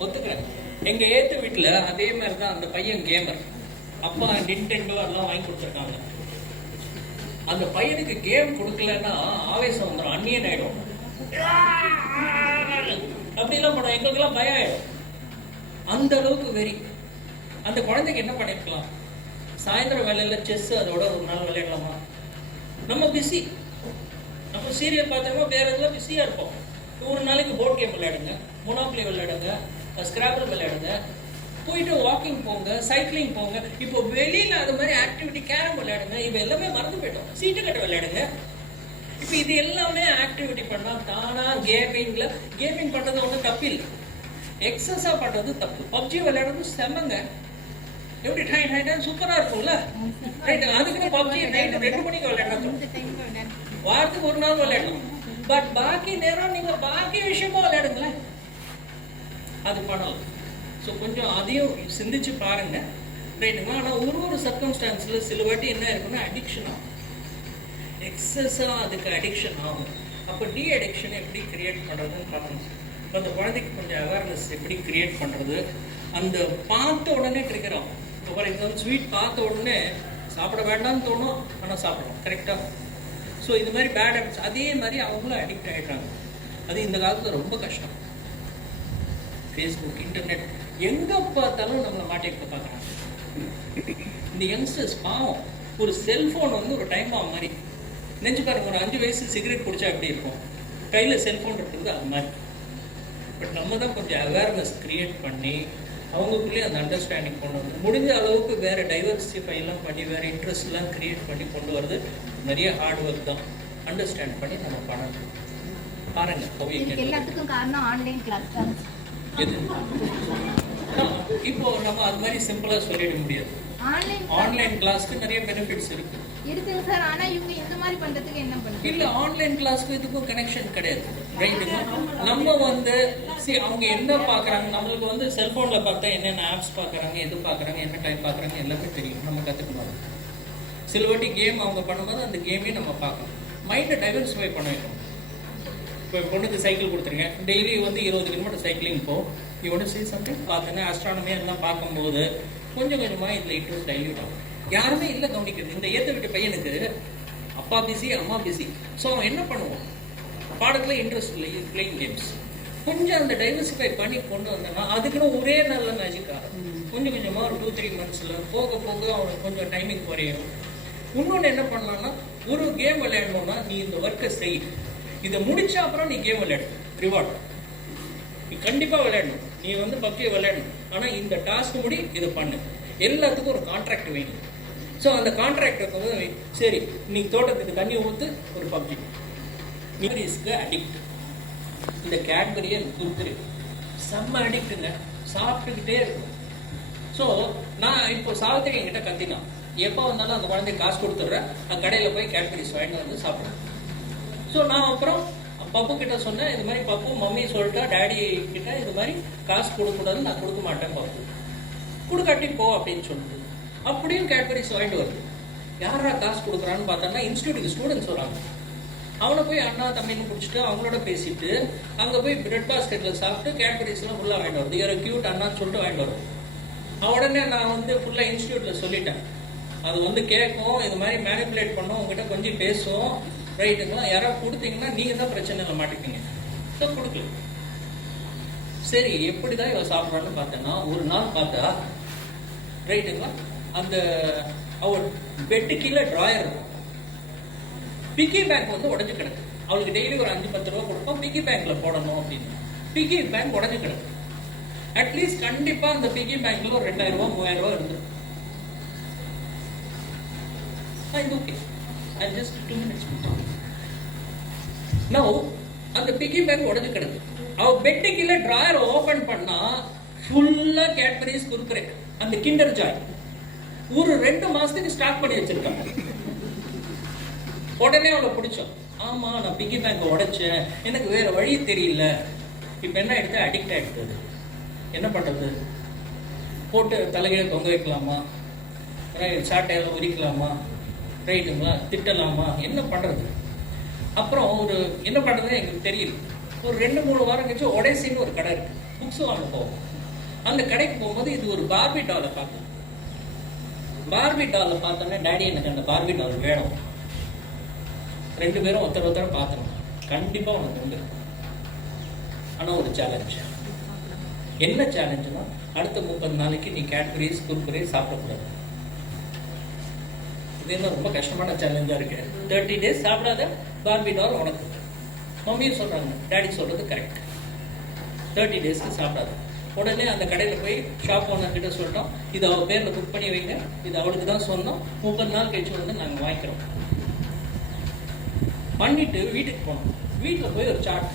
ஒத்துக்கிறேன். எங்க ஏத்து வீட்டுல அதே மாதிரி தான் அந்த பையன் கேமர். அப்பா நிண்டெண்டோ எல்லாம் வாங்கி கொடுத்துருக்காங்க. அந்த பையனுக்கு கேம் கொடுக்கலன்னா ஆவேசம் வந்துடும், அந்நியன் ஆயிடும், அப்படிலாம் பண்ணும். எங்களுக்கெல்லாம் பயம் ஆயிடும். அந்த அளவுக்கு வெறி. அந்த குழந்தைக்கு என்ன பண்ணிருக்கலாம், சாயந்தரம் வேலையில செஸ் அதோட ஒரு நாள் விளையாடலாமா? நம்ம பிஸி, நம்ம சீரியல் பார்த்தோம்னா வேற எதுவும் பிஸியா இருப்போம். ஒரு நாளைக்கு போர்ட் கேம் விளையாடுங்க, மொனாப்ளி விளையாடுங்க, ஸ்கிராபிள் விளையாடுங்க, போயிட்டு வாக்கிங் போங்க, சைக்கிளிங் போங்க. இப்போ வெளியில அது மாதிரி ஆக்டிவிட்டி, கேரம் விளையாடுங்க. இப்போ எல்லாமே மறந்து போயிட்டோம். சீட்டு கட்ட விளையாடுங்க. இப்போ இது எல்லாமே ஆக்டிவிட்டி பண்ணா தானா கேமிங் பண்றது ஒன்றும் தப்பு இல்லை. எக்ஸஸா பண்றது தப்பு. பப்ஜி விளையாடுறது செம்மங்க, எப்படி டைம் சூப்பரா இருக்கும்ல, ரைட்? அதுக்கு பப்ஜி நைட்டு 2 மணிக்கு விளையாடணும், வாரத்துக்கு ஒரு நாள் விளையாடணும். பட் பாக்கி நேரம் நீங்க பாக்கி விஷயமா விளையாடுங்களேன், அது பண்ணலாம். ஸோ கொஞ்சம் அதையும் சிந்திச்சு பாருங்க. ரைட்டுங்களா? ஆனால் ஒரு சர்க்கம்ஸ்டான்ஸில் சில வாட்டி என்ன இருக்குன்னா அடிக்ஷன் ஆகும், எக்ஸஸாக அதுக்கு அடிக்ஷன் ஆகும். அப்போ டி அடிக்ஷனை எப்படி கிரியேட் பண்ணுறதுன்னு பார்க்கணும். இப்போ அந்த குழந்தைக்கு கொஞ்சம் அவேர்னஸ் எப்படி கிரியேட் பண்ணுறது, அந்த பார்த்த உடனே ட்ரிகர் ஆகும். இப்போ ஃபார் எக்ஸாம்பிள் ஸ்வீட் பார்த்த உடனே சாப்பிட வேண்டாம்னு தோணும், ஆனால் சாப்பிடணும், கரெக்டாக? ஸோ இது மாதிரி பேட் ஹேபிட்ஸ் அதே மாதிரி அவங்களும் அடிக்ட் ஆகிடுறாங்க. அது இந்த காலத்தில் ரொம்ப கஷ்டம். ஃபேஸ்புக், இன்டர்நெட் எங்கே பார்த்தாலும் நம்மளை மாட்டிட்டு பார்க்குறாங்க. இந்த யங்ஸ்டர்ஸ் பாவம், ஒரு செல்ஃபோன் வந்து ஒரு டைம் பாம் மாதிரி. நினச்சி பாருங்க, ஒரு 5 வயசு சிகரெட் குடிச்சா எப்படி இருக்கும், கையில் செல்ஃபோன் இருக்கிறது அது மாதிரி. பட் நம்ம தான் கொஞ்சம் அவேர்னஸ் க்ரியேட் பண்ணி அவங்களுக்குள்ளேயே அந்த அண்டர்ஸ்டாண்டிங் கொண்டு வந்து முடிஞ்ச அளவுக்கு வேறு டைவர்சிஃபைலாம் பண்ணி வேறு இன்ட்ரெஸ்ட்லாம் க்ரியேட் பண்ணி கொண்டு வரது நிறைய ஹார்ட் ஒர்க் தான். அண்டர்ஸ்டாண்ட் பண்ணி நம்ம பண்ணணும். பாருங்கள், எல்லாத்துக்கும் காரணம் ஆன்லைன் கிளாஸ் தான். எது இப்போ நம்ம அது மாதிரி சிம்பிளாக சொல்லிட முடியாது. ஆன்லைன் கிளாஸ்க்கு நிறைய பெனிஃபிட்ஸ் இருக்கு சார். ஆனா இவங்க இந்த மாதிரி பண்றதுக்கு என்ன பண்ணுங்க? இல்ல, ஆன்லைன் கிளாஸ்க்கு இதுக்கும் கனெக்ஷன் கிடையாது, ரைட்டுங்க? நம்ம வந்து அவங்க என்ன பாக்குறாங்க, நம்மளுக்கு வந்து செல்போன்ல பார்த்தா என்னென்ன ஆப்ஸ் பாக்குறாங்க, எது பாக்குறாங்க, என்ன டைம் பாக்குறாங்க எல்லாமே தெரியும், நம்ம கத்துக்கணும். சில வாட்டி கேம் அவங்க பண்ணும்போது அந்த கேமையும் நம்ம பார்க்கணும். மைண்டை டைவர்சிஃபை பண்ண வைக்கணும். இப்போ பொண்ணுக்கு சைக்கிள் கொடுத்துருங்க, டெய்லி வந்து 20 கிலோமீட்டர் சைக்கிளிங் போ, இவனு சரி சம்திங் பார்த்தீங்கன்னா ஆஸ்ட்ரானமி எல்லாம் பார்க்கும்போது கொஞ்சம் கொஞ்சமாக இதில் இன்ட்ரெஸ்ட் டைல்யூட் ஆகும். யாருமே இல்லை கவனிக்கிறது. இந்த ஏற்ற வீட்டு பையனுக்கு அப்பா பிஸி, அம்மா பிஸி. ஸோ அவன் என்ன பண்ணுவான், பாடத்தில் இன்ட்ரெஸ்ட் இல்லை, பிளேயிங் கேம்ஸ். கொஞ்சம் அந்த டைவர்சிஃபை பண்ணி கொண்டு வந்தோம்னா அதுக்குன்னு ஒரே நல்ல மேஜிக் ஆகும். கொஞ்சம் கொஞ்சமாக ஒரு 2-3 மந்த்ஸில் போக போக அவனுக்கு கொஞ்சம் டைமிங் குறையும். இன்னொன்று என்ன பண்ணலாம்னா, ஒரு கேம் விளையாடணும்னா நீ இந்த ஒர்க்கை செய், இதை முடிச்ச அப்புறம் நீ கேம் விளையாடு, ரிவார்டு நீ கண்டிப்பாக விளையாடணும். நீ வந்து பப்ஜியை விளையாடணும், ஆனால் இந்த டாஸ்க் முடி இதை பண்ணு. எல்லாத்துக்கும் ஒரு கான்ட்ராக்ட் வைங்க. ஸோ அந்த கான்ட்ராக்ட் வந்து சரி நீ தோட்டத்துக்கு தண்ணி ஊற்று, ஒரு பப்ஜி. மெமரிஸ்க்கு அடிக்ட். இந்த கேட்பரியை குறுக்குரு செம்ம அடிக்ட்டுங்க, சாப்பிட்டுக்கிட்டே இருக்கும். ஸோ நான் இப்போ சாவித்திரி என்கிட்ட கத்தினான், எப்போ வந்தாலும் அந்த குழந்தைக்கு காசு கொடுத்துட்றேன், நான் கடையில் போய் கேட்பரிஸ் வாங்கிட்டு வந்து சாப்பிட்றேன். ஸோ நான் அப்புறம் பப்பு கிட்ட சொன்னேன், இது மாதிரி பப்பு மம்மி சொல்லிட்டா டேடி கிட்ட இது மாதிரி காசு கொடுக்கக்கூடாதுன்னு, நான் கொடுக்க மாட்டேன் பப்பு, கொடுக்காட்டி போ அப்படின்னு சொல்லுது. அப்படியும் கேட்பரிஸ் வாங்கிட்டு வருது. யாரா காசு கொடுக்குறான்னு பார்த்தோன்னா இன்ஸ்டியூட்டுக்கு ஸ்டூடெண்ட்ஸ் வராங்க. அவனை போய் அண்ணா தம்பின்னு பிடிச்சிட்டு அவங்களோட பேசிட்டு அங்கே போய் பிரெட் பாஸ்கெட்டில் சாப்பிட்டு கேட்பரிஸ்லாம் ஃபுல்லாக வாங்கிட்டு வருது. யாரோ கியூட் அண்ணான்னு சொல்லிட்டு வாங்கிட்டு வரும். உடனே நான் வந்து ஃபுல்லாக இன்ஸ்டியூட்டில் சொல்லிட்டேன், அது வந்து கேட்கும், இது மாதிரி மேனிப்புலேட் பண்ணோம், உங்ககிட்ட கொஞ்சம் பேசும், ரைட்டுங்களா? யாராவது கொடுத்தீங்கன்னா நீங்கள் தான் பிரச்சனையில் மாட்டிப்பீங்க. ஸோ கொடுக்கல. சரி எப்படி தான் இவன் சாப்பிட்றான்னு பார்த்தேன்னா, ஒரு நாள் பார்த்தா ரைட்டுங்களா, அந்த அவள் பெட்டு கீழே ட்ராயர் இருக்கும், பிக்கி பேங்க் வந்து உடஞ்சி கிடக்கு. அவளுக்கு டெய்லி ஒரு 5-10 ரூபா கொடுப்போம், பிக்கி பேங்க்ல போடணும் அப்படின்னு. பிக்கி பேங்க் உடஞ்சி கிடக்கு. அட்லீஸ்ட் கண்டிப்பா அந்த பிக்கி பேங்க்ல ஒரு 2000 ரூபா 3000 ரூபா இருந்துடும். Okay, I just 2 minutes. Now அந்த பிக்கி பேங்க் உடஞ்சி கிடக்கு. அவ பெட்டு கீழே டிராயர் ஓபன் பண்ணா ஃபுல்லா கேட்பரிஸ் குர்குரே, அந்த கிண்டர் ஜாய் ஒரு 2 மாசத்துக்கு ஸ்டாக் பண்ணி வச்சிருக்காங்க. உடனே அவளை பிடிச்சோம், ஆமா நான் பிக்கி பேங்க் உடைச்சேன், எனக்கு வேற வழி தெரியல. இப்ப என்ன எடுத்து அடிக்ட் ஆயிடுது. என்ன பண்றது? போட்டு தலைகீழ தொங்க வைக்கலாமா, சாட்டையில உரிக்கலாமா, ரைட்டுங்களா, திட்டலாமா, என்ன பண்றது? அப்புறம் ஒரு என்ன பண்றது எங்களுக்கு தெரியல. ஒரு 2-3 வாரம் கழிச்சு ஒடேசின்னு ஒரு கடை இருக்கு, புக்ஸ் வாங்க போவோம். அந்த கடைக்கு போகும்போது இது ஒரு பார்பி டாலை பார்த்தோம். பார்பி டாலை பார்த்தோன்னே டேடி எனக்கு அந்த பார்பி டால் வேணும். 2 பேரும் ஒருத்தர் பார்த்தோம், கண்டிப்பா உனக்கு உண்டு. ஆனா ஒரு சேலஞ்ச். என்ன சேலஞ்சுனா, அடுத்த 30 நாளைக்கு நீ கேட்பரிஸ் குர்குரே சாப்பிடக்கூடாது. இது என்ன ரொம்ப கஷ்டமான சேலஞ்சா இருக்கு. 30 days சாப்பிடாத, பார்பி டால் உனக்கு. மம்மியும் சொல்றாங்க, டேடி சொல்றது கரெக்ட், 30 daysக்கு சாப்பிடாது. உடனே அந்த கடையில் போய் ஷாப் ஓனர் கிட்ட சொல்லிட்டோம், இது அவள் பேரில் புக் பண்ணி வைங்க, இது அவளுக்கு தான் சொன்னோம், 30 நாள் கழிச்சு வந்து நாங்கள் வாங்கிக்கிறோம். பண்ணிட்டு வீட்டுக்கு போனோம். வீட்டில் போய் ஒரு சார்ட்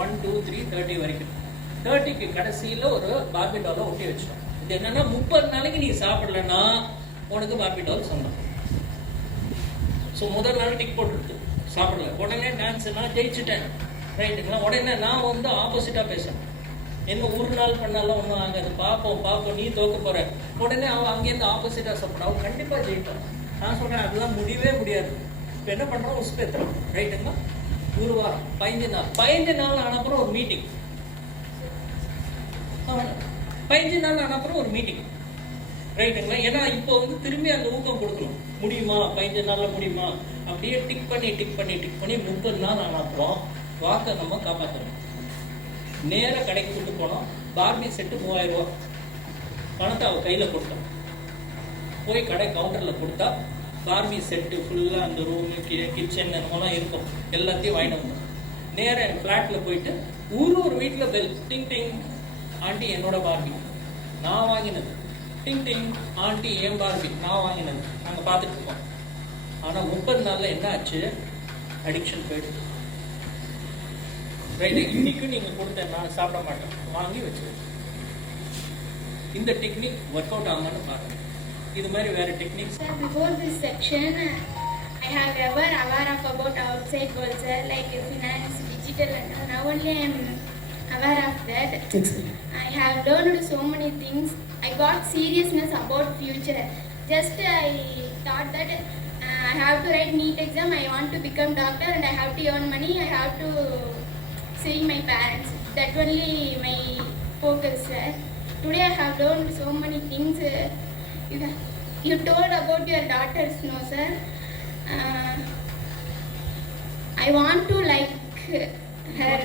1, 2, 3, 30 வரைக்கும். 30க்கு கடைசியில் ஒரு பார்பி டாலை ஒட்டி வச்சிட்டோம். இது என்னன்னா 30 நாளைக்கு நீ சாப்பிடலன்னா உனக்கு பார்பி டால் சொன்னோம். ஸோ முதல் நாள் டிக் போட்டுருக்கு, சாப்பிடல. உடனே டான்ஸ் நான் ஜெயிச்சுட்டேன், ரைட்டுங்களா? உடனே நான் வந்து ஆப்போசிட்டாக பேசுறேன், என்ன ஒரு நாள் பண்ணாலும் ஒன்றும் ஆகாது, பார்ப்போம் நீ தோக்க போற. உடனே அவன் அங்கேருந்து ஆப்போசிட்டாக சாப்பிட்றான், அவன் கண்டிப்பாக ஜெயிப்பான். நான் சொல்கிறேன் அதெல்லாம் முடியவே முடியாது. இப்போ என்ன பண்ணுறோம், உஸ்பேத்துறோம், ரைட்டுங்களா? ஒரு வாரம் 15 நாள் ஆன அப்புறம் ஒரு மீட்டிங், 15 நாள் ஆன அப்புறம் ஒரு மீட்டிங், ரைட்டுங்களா? ஏன்னா இப்போ வந்து திரும்பி அந்த ஊக்கம் கொடுக்கணும். முடியுமா, 15 நாளில் முடியுமா, அப்படியே டிக் பண்ணி 30 நாள் ஆன அப்புறம் வாக்கை நம்ம காப்பாற்றணும். நேராக கடைக்கு கொண்டு போனோம், பார்பி செட்டு 3000 ரூபா பணத்தை அவள் கையில் கொடுத்தோம். போய் கடை கவுண்டரில் கொடுத்தா பார்பி செட்டு ஃபுல்லாக அந்த ரூமு கிச்சன் என்னமோலாம் இருக்கும், எல்லாத்தையும் வாங்கிட்டு வந்தோம். நேராக என் ஃப்ளாட்டில் போயிட்டு ஒரு வீட்டில் பெல் டிங் டிங், ஆண்டி என்னோட பார்பி நான் வாங்கினது, டிங் டிங் ஆண்டி என் பார்பி நான் வாங்கினது, நாங்கள் பார்த்துட்டு இருக்கோம். ஆனால் 30 நாளில் என்ன ஆச்சு, அடிக்ஷன் போயிடுது. ரைட்டு, இன்னைக்கும் நீங்கள் கொடுத்த நான் சாப்பிட மாட்டேன், வாங்கி வச்சு. இந்த டெக்னிக் ஒர்க் அவுட் ஆகுமான்னு பாருங்க. இது மாதிரி வேற techniques. Before this section, I have ever aware of about outside world, sir, like finance, digital, and all. Now only I am aware of that. I have learned so many things. I got seriousness about future. Just I thought that I have to write NEET exam. I want to become doctor, and I have to earn money. I have to see my parents. That only my focus, sir. Today I have learned so many things. You told about your daughters, no, sir? I want to like her.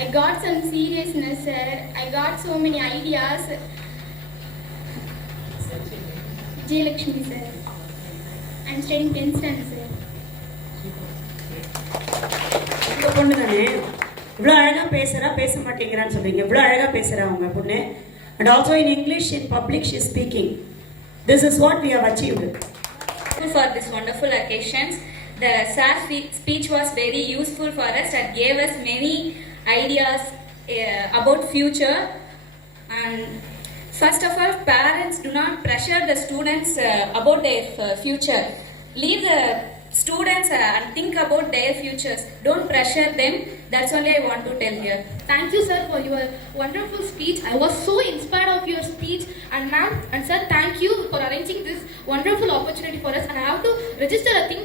I got some seriousness, sir. I got so many ideas. J. Lakshmi, sir. I'm studying 10th standard, sir. உங்க பொண்ணு தானே இவ்வளோ அழகாக பேச மாட்டேங்கிறான்னு சொல்றீங்க. இவ்வளோ அழகாக பேசுகிறா உங்க பொண்ணு. And also in English, in public, she is speaking. This is what we have achieved. For this wonderful occasions, the SAR speech was very useful for us. That gave us many ideas about future. And first of all, parents do not pressure the students about their future. Leave the students and think about their futures. Don't pressure them. That's only I want to tell here. Thank you, sir, for your wonderful speech. I was so inspired of your speech. And ma'am and sir, thank you for arranging this wonderful opportunity for us. And I have to register a thing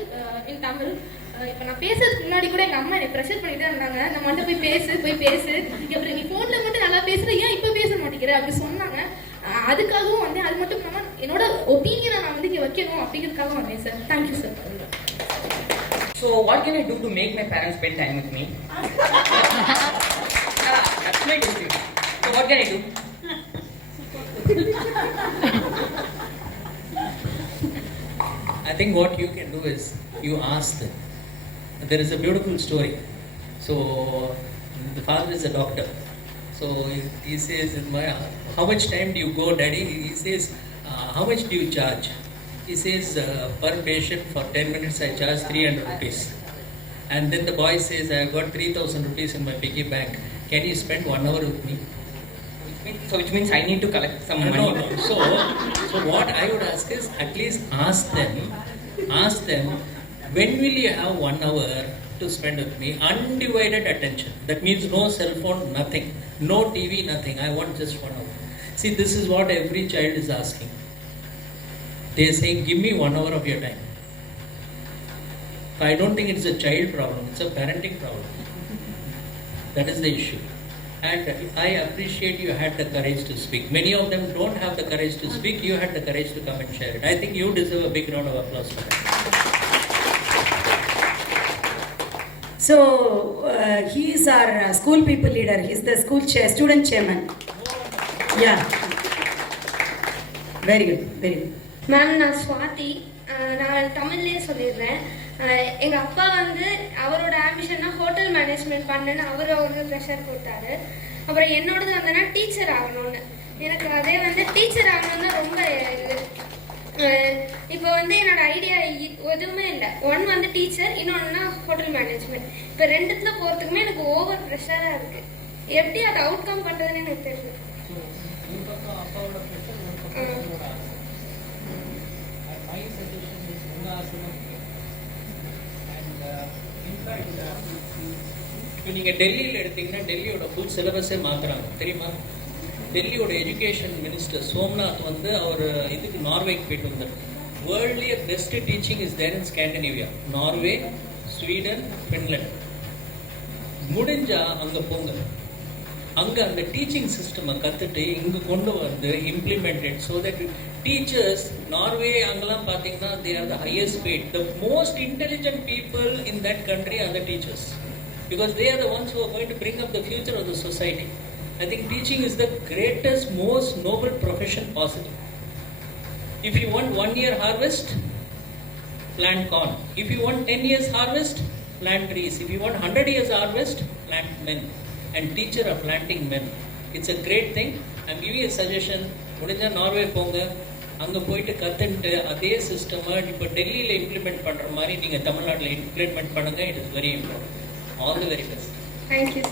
in Tamil. இப்போ நான் பேசுறதுக்கு முன்னாடி கூட எங்கள் அம்மா என்னை ப்ரெஷர் பண்ணிட்டு இருந்தாங்க. நம்ம மட்டும் போய் பேசு அப்புறம் நீ ஃபோனில் மட்டும் நல்லா பேசுகிற, ஏன் இப்போ பேச மாட்டேங்கிற அப்படி சொன்னாங்க. அதுக்காகவும் வந்தேன். அது மட்டும் இல்லாமல் என்னோட ஒப்பீனியனை நான் வந்து இங்கே வைக்கணும் அப்படிங்கிறதுக்காக வந்தேன் sir. Thank you sir. So what can I do to make my parents spend time with me? That's my question. So what can I do? I think what you can do is you ask them. There is a beautiful story. So the father is a doctor. So he says, how much time do you go, daddy? He says, how much do you charge? He says, per patient for 10 minutes I charge 300 rupees. And then the boy says, I have got 3,000 rupees in my piggy bank. Can you spend 1 hour with me? Which means I need to collect some money. No. So what I would ask is, at least ask them, when will you have 1 hour to spend with me? Undivided attention. That means no cell phone, nothing. No TV, nothing. I want just 1 hour. See, this is what every child is asking. They are saying, give me 1 hour of your time. I don't think it's a child problem, it's a parenting problem. That is the issue. And I appreciate you had the courage to speak. Many of them don't have the courage to speak. You had the courage to come and share it. I think you deserve a big round of applause for that. So he is our school people leader. He is the school student chairman. Yeah. Very good. Ma'am, நான் ஸ்வாதி. நான் தமிழ்லேயே சொல்லிடுறேன். எங்கள் அப்பா வந்து அவரோட ஆம்பிஷன்னா ஹோட்டல் மேனேஜ்மெண்ட் பண்ணுன்னு அவர் ப்ரெஷர் கொடுத்தாரு. அப்புறம் என்னோடது வந்தேன்னா டீச்சர் ஆகணும்னு. எனக்கு அதே வந்து டீச்சர் ஆகணும்னு ரொம்ப இப்போ வந்து என்னோட ஐடியா எதுவுமே இல்லை. ஒன் வந்து டீச்சர், இன்னொன்றுனா ஹோட்டல் மேனேஜ்மெண்ட். இப்போ ரெண்டுத்துல போகிறதுக்குமே எனக்கு ஓவர் ப்ரெஷராக இருக்குது. எப்படி அதை அவுட் கம் பண்ணுறதுன்னு எனக்கு தெரியல. நீங்கள் டெல்லியில் எடுத்தீங்கன்னா டெல்லியோட ஃபுல் சிலபஸே மாற்றுறாங்க தெரியுமா? டெல்லியோட எஜுகேஷன் மினிஸ்டர் சோம்நாத் வந்து அவர் இதுக்கு நார்வேக்கு போயிட்டு வந்தார். வேர்ல்ட்லேயே best teaching is there in Scandinavia, Norway, Sweden, Finland. முடிஞ்சா அங்கே போங்க. அங்கே அந்த டீச்சிங் சிஸ்டமை கற்றுட்டு இங்கே கொண்டு வந்து implemented so that teachers Norway அங்கெல்லாம் பார்த்தீங்கன்னா they are the highest paid. The most intelligent people in that country are the teachers because they are the ones who are going to bring up the future of the society. I think teaching is the greatest, most noble profession possible. If you want 1 year harvest, plant corn. If you want 10 years harvest, plant trees. If you want 100 years harvest, plant men. And teacher are planting men. It's a great thing. I'm giving a suggestion. முடிஞ்சா நார்வே போங்க, அங்கே போயிட்டு கற்றுன்ட்டு அதே சிஸ்டமை இப்போ டெல்லியில் இம்ப்ளிமெண்ட் பண்ணுற மாதிரி நீங்கள் தமிழ்நாட்டில் இம்ப்ளிமெண்ட் பண்ணுங்கள். It is very important. All the very best. Thank you.